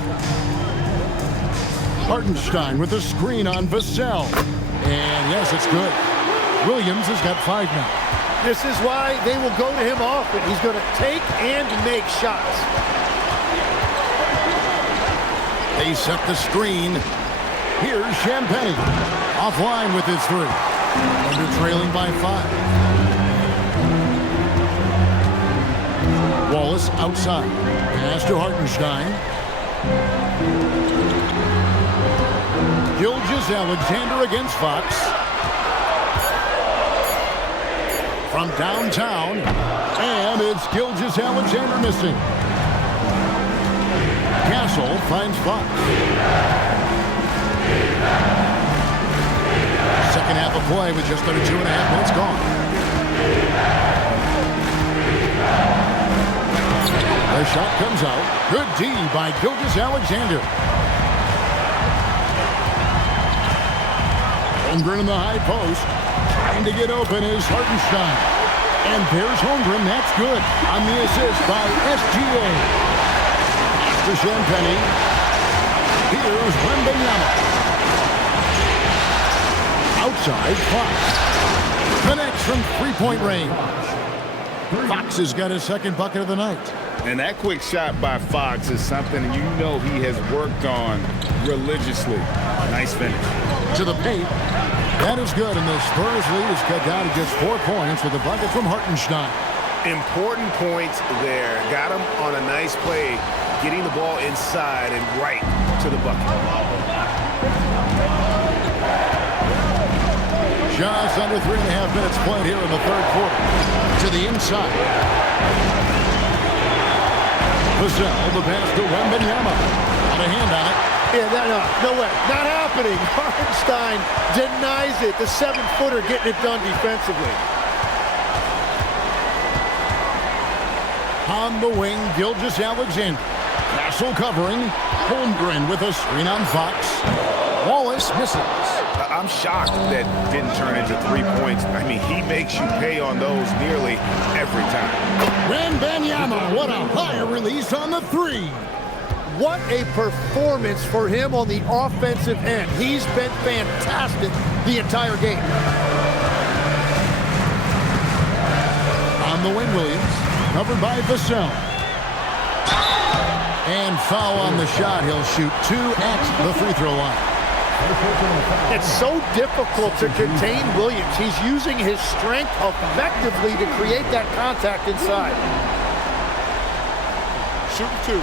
Hartenstein with a screen on Vassell. And yes, it's good. Williams has got 5 now. This is why they will go to him often. He's going to take and make shots. They set the screen. Here's Champagne. Offline with his 3. Under trailing by 5. Wallace outside. Pass to Hartenstein. Gilgeous-Alexander against Fox. From downtown, and it's Gilgeous-Alexander missing. Castle finds Fox. Second half of play with just under 2.5 minutes gone. The shot comes out. Good D by Gilgeous-Alexander. Holmgren in the high post. Trying to get open is Hartenstein. And there's Holmgren. That's good. On the assist by SGA. After Champagne. Here's Wembanyama. Outside, Fox. Connects from 3-point range. Fox has got his second bucket of the night. And that quick shot by Fox is something you know he has worked on religiously. Nice finish. To the paint. That is good, and the Spurs lead is cut down to just 4 points with a bucket from Hartenstein. Important points there. Got him on a nice play, getting the ball inside and right to the bucket. Just under 3.5 minutes played here in the third quarter. To the inside. Vassell, the pass to Wembanyama. Got a hand on it. Yeah, no way. Not happening. Hartenstein denies it. The 7-footer getting it done defensively. On the wing, Gilgeous-Alexander. Castle covering. Holmgren with a screen on Fox. Wallace misses. I'm shocked that didn't turn into 3 points. I mean, he makes you pay on those nearly every time. Wembanyama, what a high release on the 3. What a performance for him on the offensive end. He's been fantastic the entire game. On the wing, Williams. Covered by Vassell. And foul on the shot. He'll shoot 2 at the free throw line. It's so difficult to contain Williams. He's using his strength effectively to create that contact inside. Shooting 2.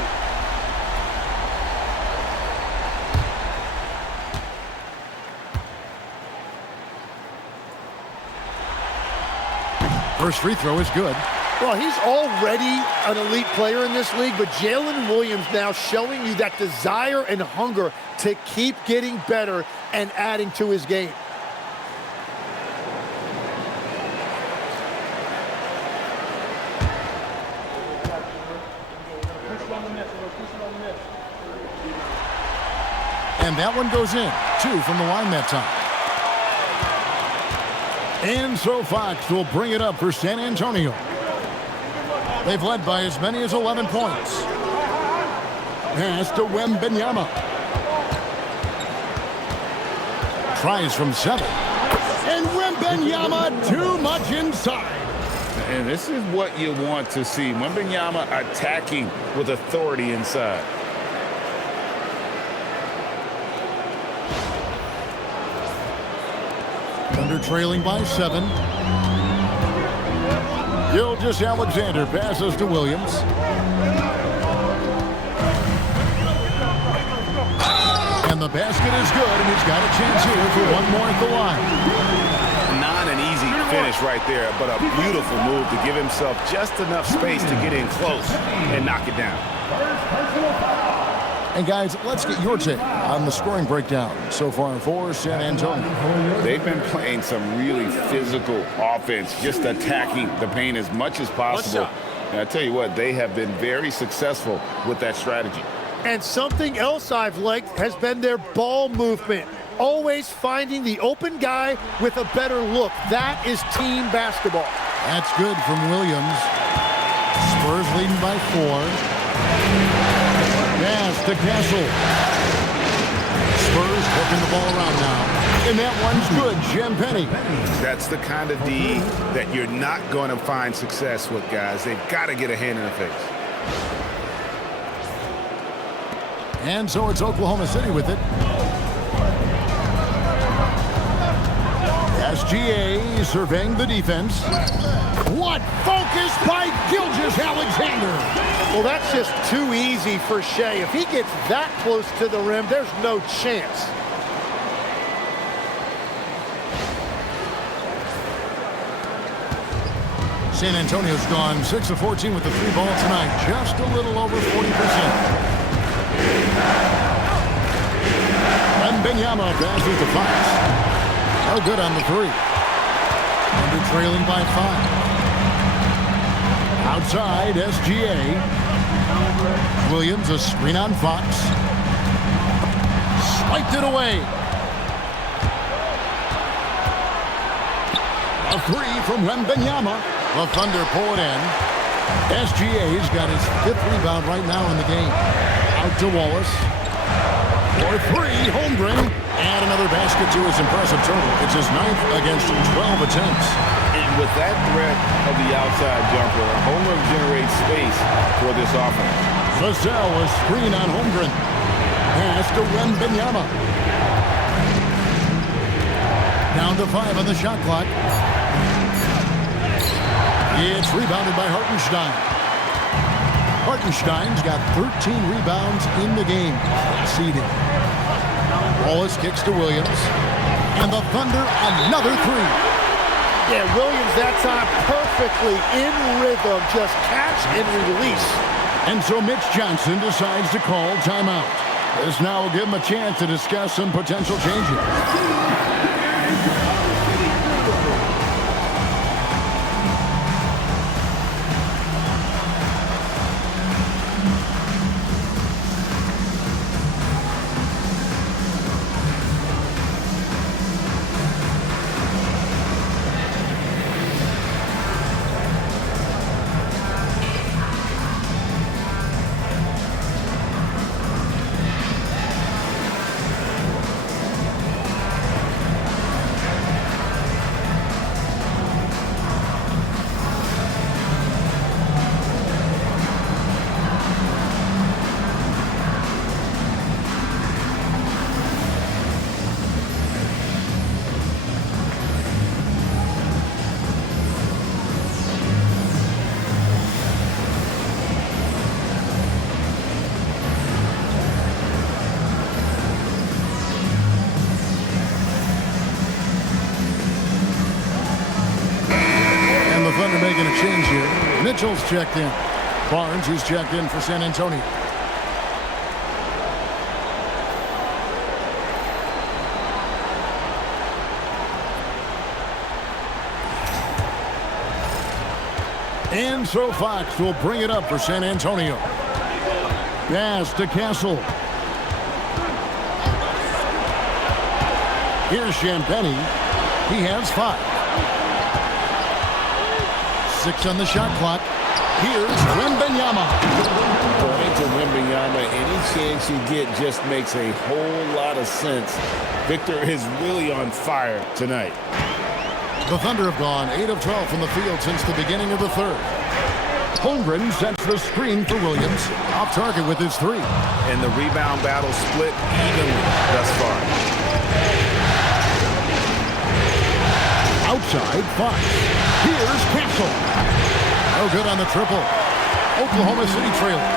First free throw is good. Well, he's already an elite player in this league, but Jalen Williams now showing you that desire and hunger to keep getting better and adding to his game. And that one goes in. 2 from the line that time. And so Fox will bring it up for San Antonio. They've led by as many as 11 points. Pass to Wembanyama. Tries from 7. And Wembanyama too much inside. And this is what you want to see. Wembanyama attacking with authority inside. Thunder trailing by 7. Gilgeous-Alexander passes to Williams. And the basket is good, and he's got a chance here for one more at the line. Not an easy finish right there, but a beautiful move to give himself just enough space to get in close and knock it down. And guys, let's get your take on the scoring breakdown so far for San Antonio. They've been playing some really physical offense, just attacking the paint as much as possible. And I tell you what, they have been very successful with that strategy. And something else I've liked has been their ball movement. Always finding the open guy with a better look. That is team basketball. That's good from Williams. Spurs leading by 4. Pass to Castle. Spurs flipping the ball around now. And that one's good, Champagny. That's the kind of D that you're not going to find success with, guys. They've got to get a hand in the face. And so it's Oklahoma City with it. SGA surveying the defense. What focus by Gilgeous-Alexander. Well, that's just too easy for Shea. If he gets that close to the rim, there's no chance. San Antonio's gone 6 of 14 with the 3 ball tonight. Just a little over 40%. And Wembanyama passes to Fox. Oh, good on the 3. Under trailing by 5. Outside, SGA. Williams, a screen on Fox. Swiped it away. A 3 from Wembanyama. The Thunder pull it in. SGA's got his 5th rebound right now in the game. Out to Wallace. For three, Holmgren. And another basket to his impressive total. It's his 9th against 12 attempts. And with that threat of the outside jumper, Holmgren generates space for this offense. Vassell, a screen on Holmgren. Pass to Wembanyama. Down to 5 on the shot clock. It's rebounded by Hartenstein. Hartenstein's got 13 rebounds in the game. Seeded. Wallace kicks to Williams. And the Thunder, another three. Yeah, Williams that time perfectly in rhythm. Just catch and release. And so Mitch Johnson decides to call timeout. This now will give him a chance to discuss some potential changes. Thunder making a change here. Mitchell's checked in. Barnes is checked in for San Antonio. And so Fox will bring it up for San Antonio. Pass to Castle. Here's Champagny. He has 5. 6 on the shot clock. Here's Wembanyama. Going to Wembanyama, any chance you get just makes a whole lot of sense. Victor is really on fire tonight. The Thunder have gone 8 of 12 from the field since the beginning of the third. Holmgren sets the screen for Williams. Off target with his 3. And the rebound battle split evenly thus far. Outside, Fox. Here's Castle. No good on the triple. Oklahoma City trailing.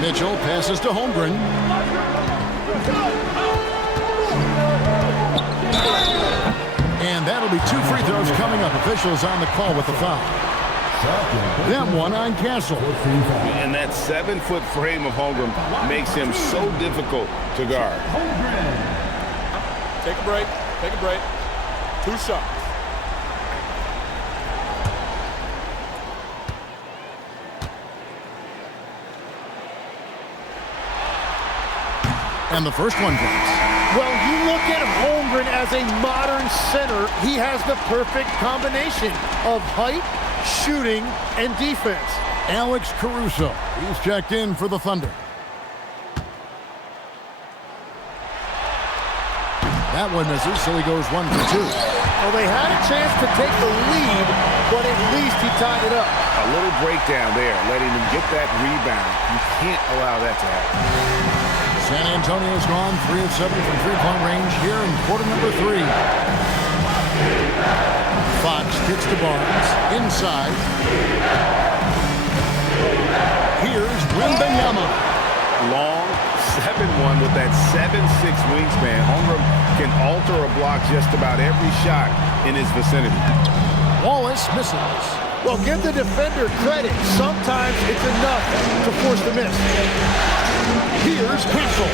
Mitchell passes to Holmgren. And that'll be 2 free throws coming up. Officials on the call with the foul. Then one on Castle. And that 7-foot frame of Holmgren makes him so difficult to guard. Take a break. Take a break. 2 shots. And the first one drops. Well, you look at Holmgren as a modern center. He has the perfect combination of height, shooting, and defense. Alex Caruso. He's checked in for the Thunder. That one misses, so he goes 1 for 2. Well, they had a chance to take the lead, but at least he tied it up. A little breakdown there, letting him get that rebound. You can't allow that to happen. San Antonio's gone 3 of 7 from three-point range here in quarter number 3. Fox kicks to Barnes. Inside. Here's Wembanyama. Long 7-1 with that 7'6" wingspan. Holmgren can alter a block just about every shot in his vicinity. Wallace misses. Well, give the defender credit. Sometimes it's enough to force the miss. Here's Castle.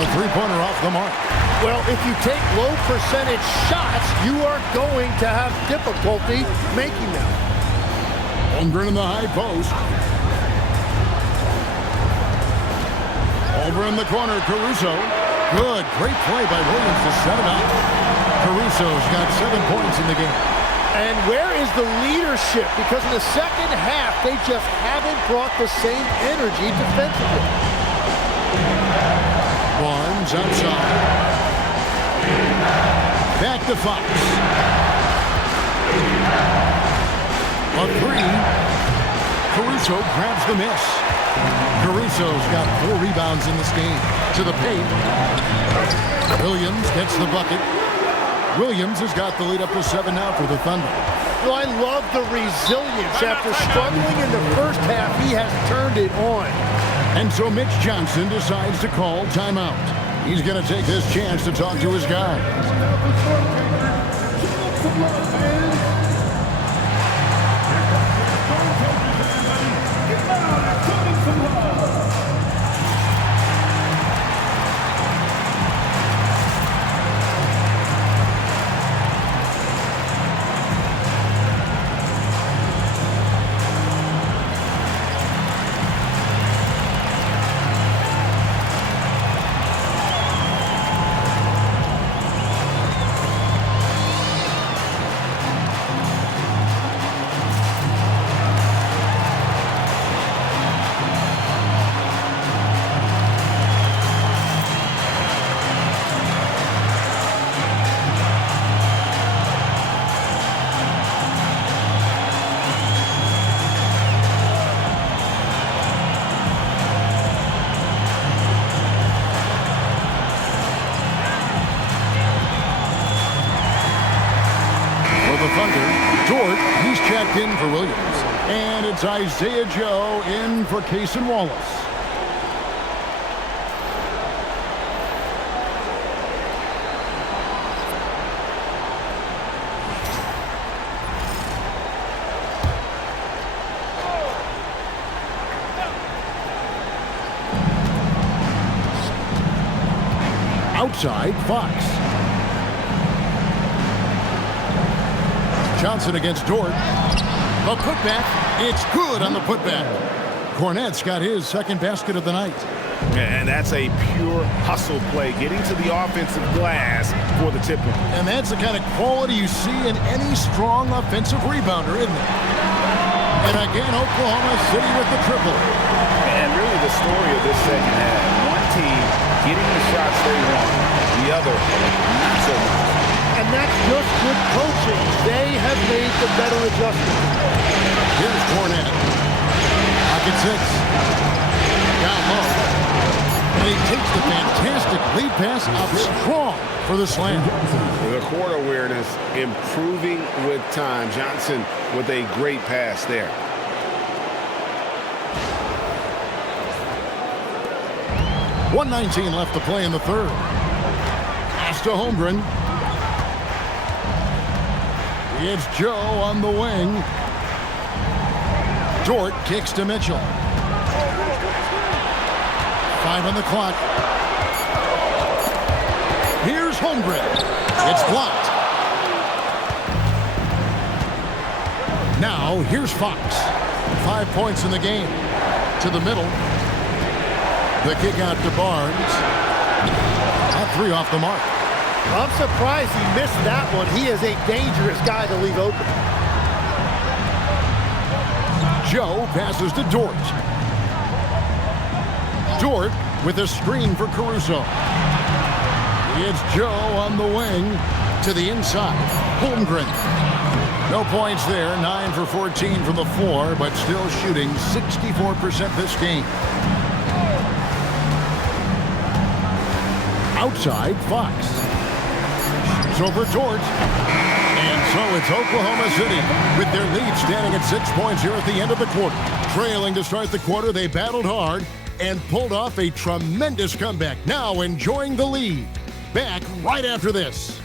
A three-pointer off the mark. Well, if you take low percentage shots, you are going to have difficulty making them. Holmgren in the high post. Over in the corner, Caruso. Good, great play by Williams to set it up. Caruso's got 7 points in the game. And where is the leadership? Because in the second half, they just haven't brought the same energy defensively. Barnes outside. Back to Fox. A three. Caruso grabs the miss. Caruso's got 4 rebounds in this game. To the paint. Williams gets the bucket. Williams has got the lead up to 7 now for the Thunder. Well, I love the resilience. After struggling in the first half, he has turned it on. And so Mitch Johnson decides to call timeout. He's going to take this chance to talk to his guys. In for Williams. And it's Isaiah Joe in for Cason Wallace. Outside, Fox. Johnson against Dort. A putback. It's good on the putback. Cornette's got his second basket of the night. And that's a pure hustle play, getting to the offensive glass for the tip-in. And that's the kind of quality you see in any strong offensive rebounder, isn't it? And again, Oklahoma City with the triple. And really the story of this second half. One team getting the shots they want, the other not so much. And that's just good coaching. They have made the better adjustment. Here's Cornette. Pocket 6. Down low. And he takes the fantastic lead pass up strong for the slam. The court awareness improving with time. Johnson with a great pass there. .119 left to play in the third. Pass to Holmgren. It's Joe on the wing. Dort kicks to Mitchell. 5 on the clock. Here's Holmgren. It's blocked. Now, here's Fox. 5 points in the game. To the middle. The kick out to Barnes. That 3 off the mark. I'm surprised he missed that one. He is a dangerous guy to leave open. Joe passes to Dort. Dort with a screen for Caruso. It's Joe on the wing to the inside. Holmgren. No points there. 9 for 14 from the floor, but still shooting 64% this game. Outside, Fox. Shoots over Dort. And so it's Oklahoma City with their lead standing at 6 points here at the end of the quarter. Trailing to start the quarter, they battled hard and pulled off a tremendous comeback. Now enjoying the lead. Back right after this.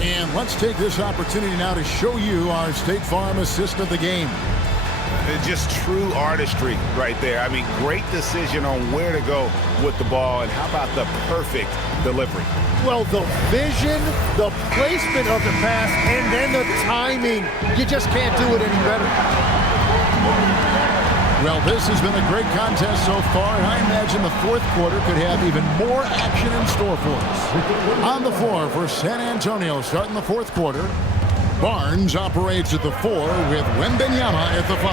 And let's take this opportunity now to show you our State Farm assist of the game. It's just true artistry right there. I mean, great decision on where to go with the ball, and how about the perfect delivery? Well, the vision, the placement of the pass, and then the timing. You just can't do it any better. Well, this has been a great contest so far, and I imagine the fourth quarter could have even more action in store for us. On the floor for San Antonio, starting the fourth quarter, Barnes operates at the 4 with Wembanyama at the 5.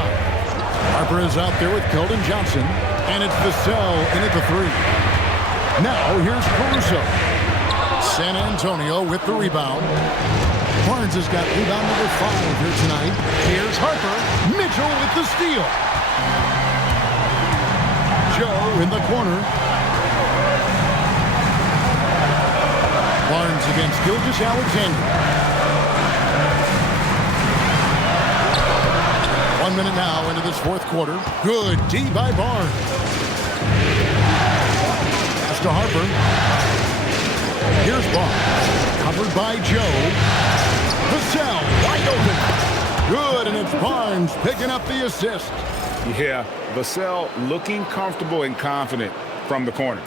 Harper is out there with Keldon Johnson, and it's Vassell in at the 3. Now, here's Caruso. San Antonio with the rebound. Barnes has got rebound number 5 here tonight. Here's Harper. Mitchell with the steal. Joe in the corner. Barnes against Gilgeous-Alexander. 1 minute now into this fourth quarter. Good D by Barnes. Pass to Harper. Here's Barnes. Covered by Joe. Vassell wide open. Good, and it's Barnes picking up the assist. Yeah, Vassell looking comfortable and confident from the corner.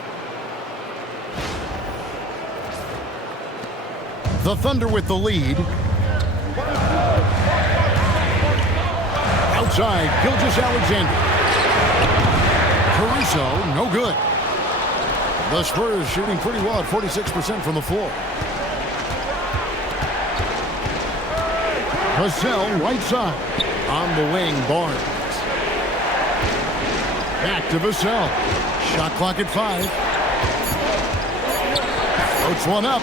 The Thunder with the lead. Outside, Gilgeous-Alexander. Caruso, no good. The Spurs shooting pretty well at 46% from the floor. Vassell, right side. On the wing, Barnes. Back to Vassell. Shot clock at 5. Floats one up.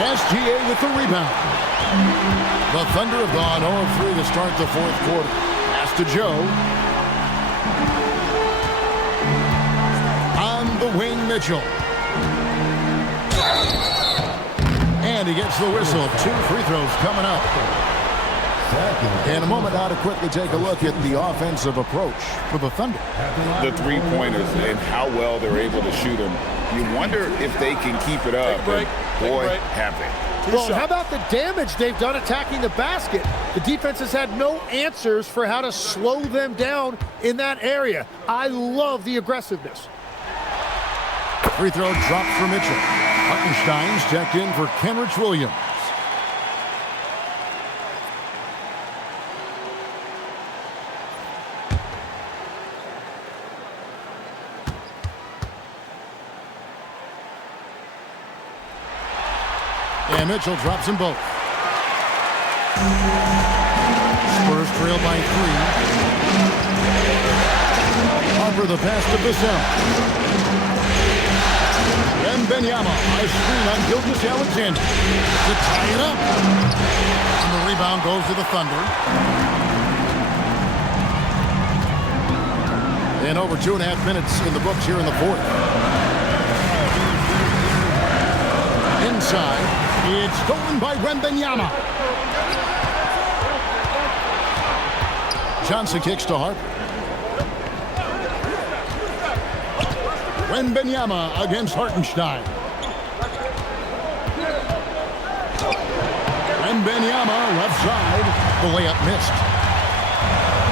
SGA with the rebound. The Thunder have gone 0-3 to start the fourth quarter. Pass to Joe. On the wing, Mitchell. And he gets the whistle. 2 free throws coming up. In a moment now to quickly take a look at the offensive approach for the Thunder. The three-pointers and how well they're able to shoot them. You wonder if they can keep it up. Boy, have they. Well, how about the damage they've done attacking the basket? The defense has had no answers for how to slow them down in that area. I love the aggressiveness. Free throw dropped for Mitchell. Hartenstein's checked in for Kenrich Williams. And Mitchell drops them both. Spurs trail by 3. Harper the pass to Vassell. Wembanyama, a screen on Gilgeous-Alexander to tie it up. And the rebound goes to the Thunder. And over 2.5 minutes in the books here in the fourth. Inside. It's stolen by Wembanyama. Johnson kicks to Harper. Wembanyama against Hartenstein. Wembanyama left side. The layup missed.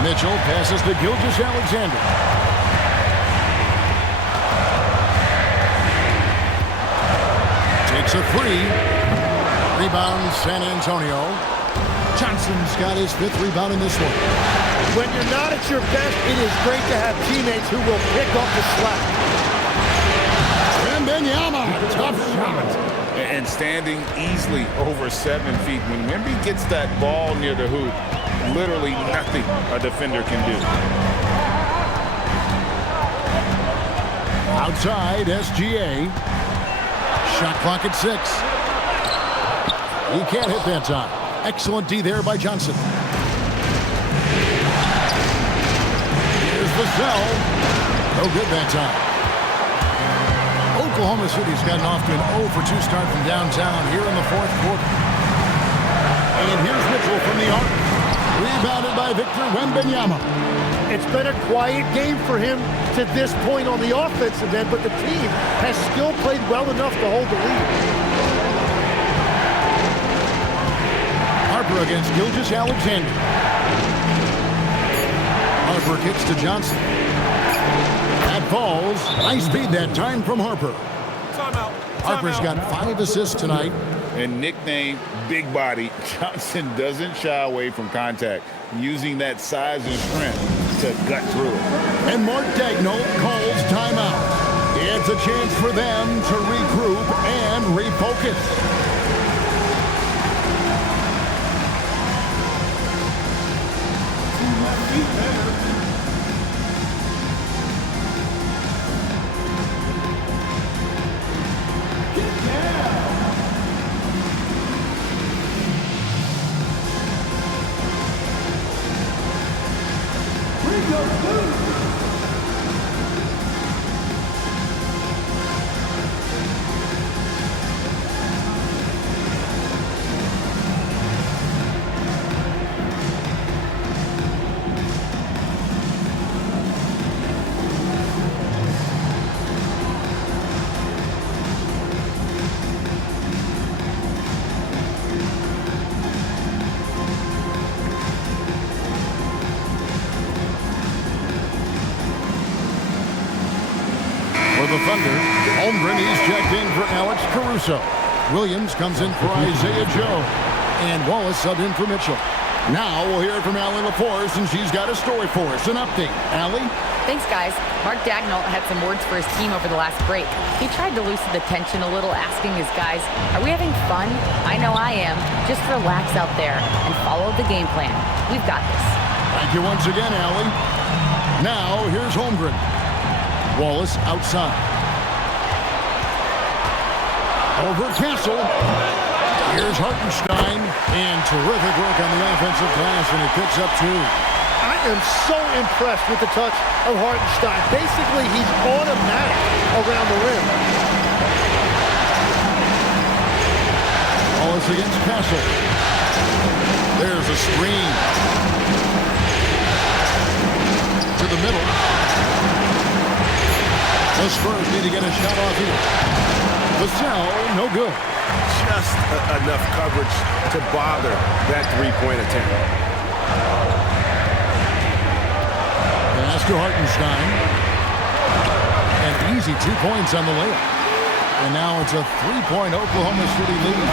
Mitchell passes to Gilgeous-Alexander. Takes a 3. Rebound, San Antonio. Johnson's got his 5th rebound in this one. When you're not at your best, it is great to have teammates who will pick up the slack. Wembanyama, tough shot. And standing easily over 7 feet. When Wemby gets that ball near the hoop, literally nothing a defender can do. Outside, SGA. Shot clock at 6. He can't hit that time. Excellent D there by Johnson. Here's Vassell. No good that time. Oklahoma City's gotten off to an 0-for-2 start from downtown here in the fourth quarter. And here's Mitchell from the arc. Rebounded by Victor Wembanyama. It's been a quiet game for him to this point on the offensive end, but the team has still played well enough to hold the lead. Harper against Gilgeous-Alexander. Harper kicks to Johnson. That falls. Nice speed that time from Harper. Harper's got 5 assists tonight. And nicknamed Big Body, Johnson doesn't shy away from contact, using that size and strength to gut through it. And Mark Daigneault calls timeout. It's a chance for them to regroup and refocus. The Thunder. Holmgren, he's checked in for Alex Caruso. Williams comes in for Isaiah Joe. And Wallace subbed in for Mitchell. Now we'll hear from Allie LaForce, and she's got a story for us. An update. Allie? Thanks, guys. Mark Daigneault had some words for his team over the last break. He tried to loosen the tension a little, asking his guys, are we having fun? I know I am. Just relax out there and follow the game plan. We've got this. Thank you once again, Allie. Now, here's Holmgren. Wallace outside. Over Castle. Here's Hartenstein. And terrific work on the offensive glass, and he picks up two. I am so impressed with the touch of Hartenstein. Basically, he's automatic around the rim. Wallace against Castle. There's a screen. To the middle. The Spurs need to get a shot off here. Vassell, no good. Just enough coverage to bother that three-point attempt. Pass to Hartenstein. An easy 2 points on the layup. And now it's a 3-point Oklahoma City lead.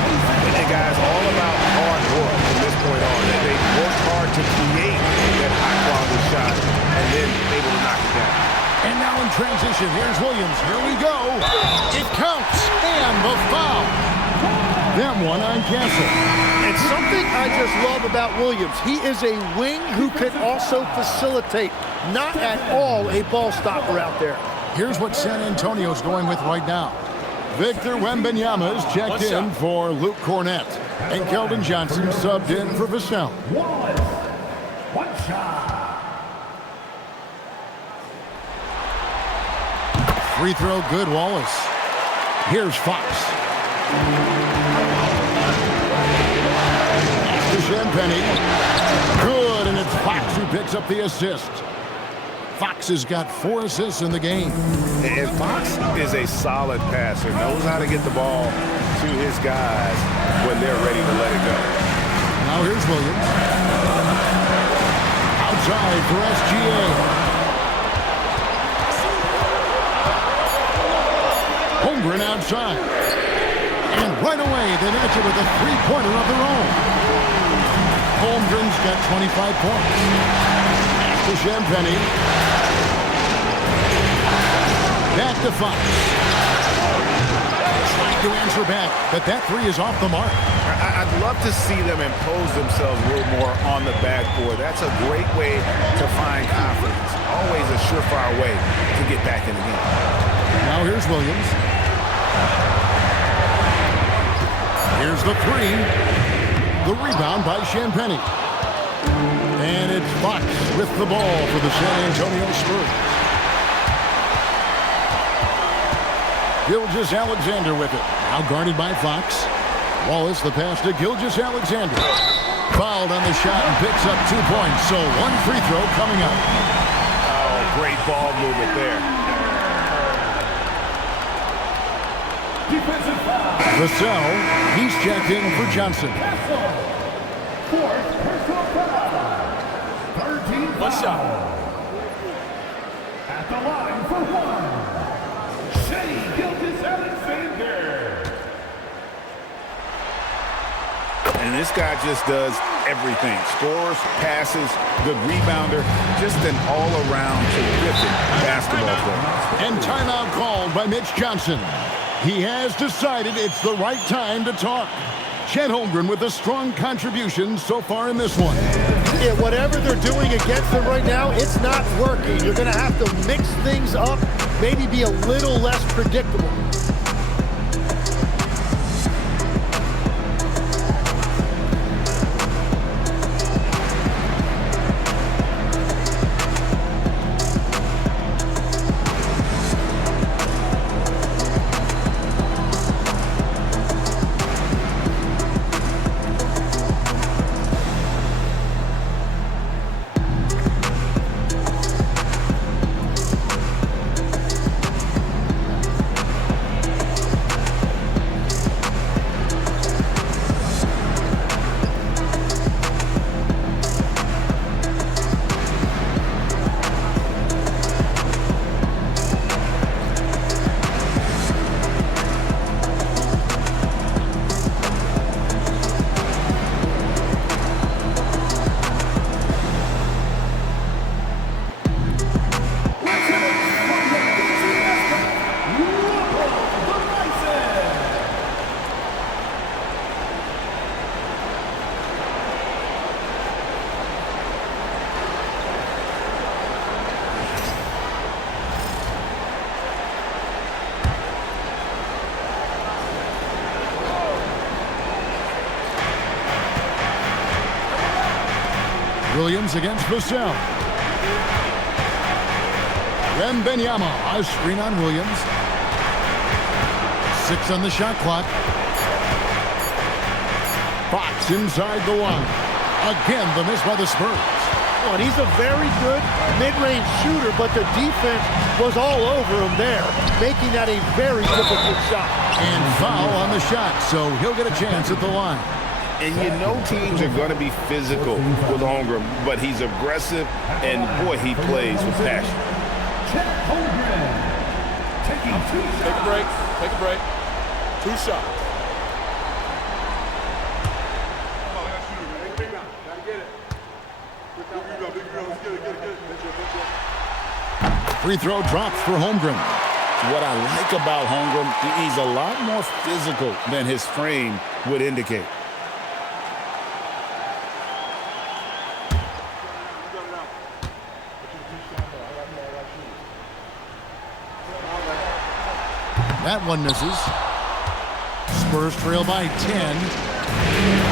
And guys, all about hard work from this point on. They worked hard to create that high-quality shot and then able to knock it down. And now in transition, here's Williams. Here we go. It counts. And the foul. Them one on Castle. It's something I just love about Williams. He is a wing who can also facilitate. Not at all a ball stopper out there. Here's what San Antonio's going with right now. Victor Wembanyama is checked in for Luke Cornett. And Keldon Johnson subbed in for Vassell. One shot. Free throw good, Wallace. Here's Fox. To Champagny. Good, and it's Fox who picks up the assist. Fox has got 4 assists in the game. And Fox is a solid passer, knows how to get the ball to his guys when they're ready to let it go. Now here's Williams. Outside for SGA. Holmgren outside. And right away, they match it with a three-pointer of their own. Holmgren's got 25 points. To Champagny. Back to Fox. Trying to answer back, but that three is off the mark. I'd love to see them impose themselves a little more on the backboard. That's a great way to find confidence. Always a surefire way to get back in the game. Now here's Williams. Here's the three. The rebound by Champagny. And it's Fox with the ball for the San Antonio Spurs. Gilgeous-Alexander with it. Now guarded by Fox. Wallace, the pass to Gilgeous-Alexander. Fouled on the shot and picks up 2 points. So one free throw coming up. Oh, great ball movement there. Defensive foul. Vassell, he's checked in for Johnson. Fourth personal foul. 13 foul. At the line for one. Gilgeous-Alexander. And this guy just does everything. Scores, passes, good rebounder, just an all-around terrific basketball player. And timeout called by Mitch Johnson. He has decided it's the right time to talk. Chet Holmgren with a strong contribution so far in this one. Yeah, whatever they're doing against them right now, it's not working. You're going to have to mix things up, maybe be a little less predictable. Williams against Vassell. Wembanyama, a screen on Williams. 6 on the shot clock. Fox inside the line. Again, the miss by the Spurs. Oh, and he's a very good mid-range shooter, but the defense was all over him there, making that a very difficult shot. And foul on the shot, so he'll get a chance at the line. And you know teams are going to be physical with Holmgren, but he's aggressive, and boy, he plays with passion. Chet Holmgren taking 2 shots. Take a break. Take a break. 2 shots. Free throw drops for Holmgren. What I like about Holmgren, he's a lot more physical than his frame would indicate. That one misses. Spurs trail by 10.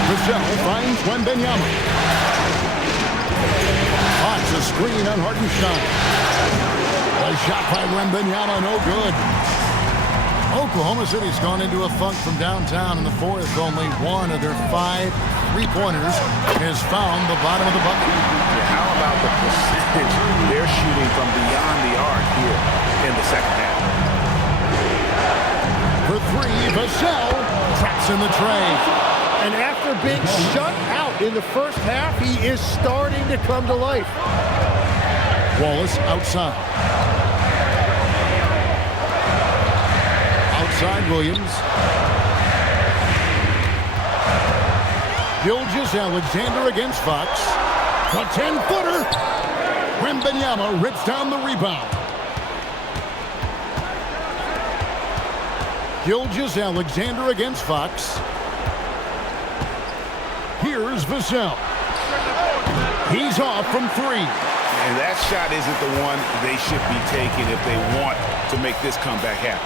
Vassell finds Wembanyama. Fox a screen on Hartenstein. A shot by Wembanyama, no good. Oklahoma City's gone into a funk from downtown in the fourth. Only one of their 5 3-pointers has found the bottom of the bucket. Yeah, how about the percentage they're shooting from beyond the arc here in the second half? For 3, Vassell traps in the tray. And after being shut out in the first half, he is starting to come to life. Wallace outside. Outside Williams. Gilgeous-Alexander against Fox. A 10-footer. Wembanyama rips down the rebound. Gilgeous-Alexander against Fox. Here's Vassell. He's off from 3. And that shot isn't the one they should be taking if they want to make this comeback happen.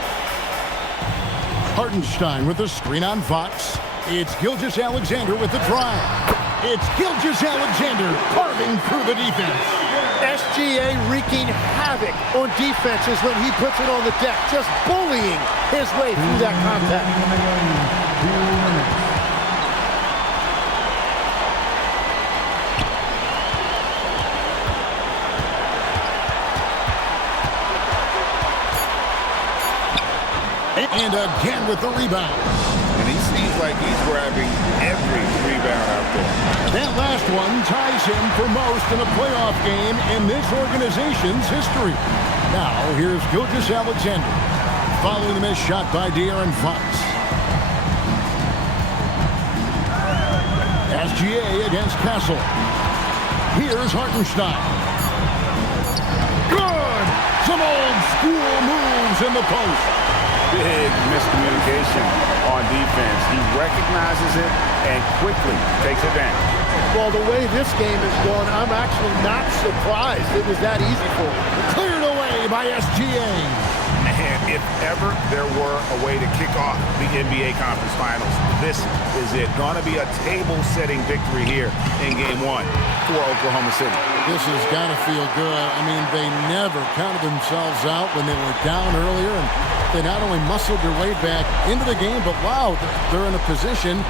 Hartenstein with a screen on Fox. It's Gilgeous-Alexander with the drive. It's Gilgeous-Alexander carving through the defense. SGA wreaking havoc on defenses when he puts it on the deck, just bullying his way through that contact. And again with the rebound. And he seems like he's grabbing every rebound out there. That last one ties him for most in a playoff game in this organization's history. Now, here's Gilgeous-Alexander following the missed shot by De'Aaron Fox. SGA against Castle. Here's Hartenstein. Good! Some old school moves in the post. Big miscommunication on defense. He recognizes it and quickly takes advantage. Well, the way this game is going, I'm actually not surprised it was that easy for him. Cleared away by SGA. And if ever there were a way to kick off the NBA Conference Finals, this is it. Gonna be a table-setting victory here in Game 1 for Oklahoma City. This has got to feel good. I mean, they never counted themselves out when they were down earlier, and they not only muscled their way back into the game, but wow, they're in a position,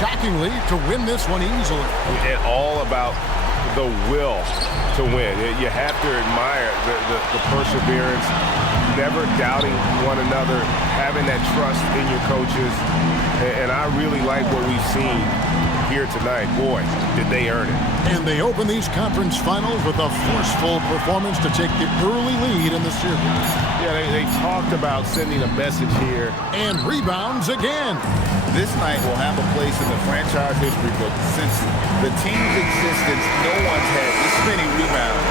shockingly, to win this one easily. And all about the will to win. You have to admire the perseverance, never doubting one another, having that trust in your coaches. And I really like what we've seen here tonight. Boy, did they earn it. And they open these conference finals with a forceful performance to take the early lead in the series. Yeah, they talked about sending a message here. And rebounds again. This night will have a place in the franchise history book. Since the team's existence, no one's had this many rebounds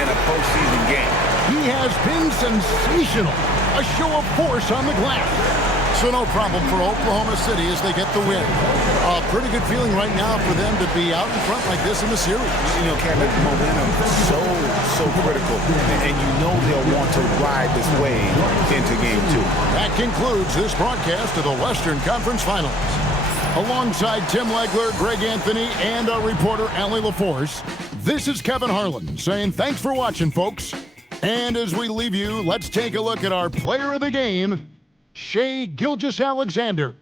in a postseason game. He has been sensational. A show of force on the glass. So no problem for Oklahoma City as they get the win. A pretty good feeling right now for them to be out in front like this in the series. You know, Kevin, momentum so critical. And you know they'll want to ride this wave into Game 2. That concludes this broadcast of the Western Conference Finals. Alongside Tim Legler, Greg Anthony, and our reporter, Allie LaForce, this is Kevin Harlan saying thanks for watching, folks. And as we leave you, let's take a look at our player of the game, Shai Gilgeous-Alexander.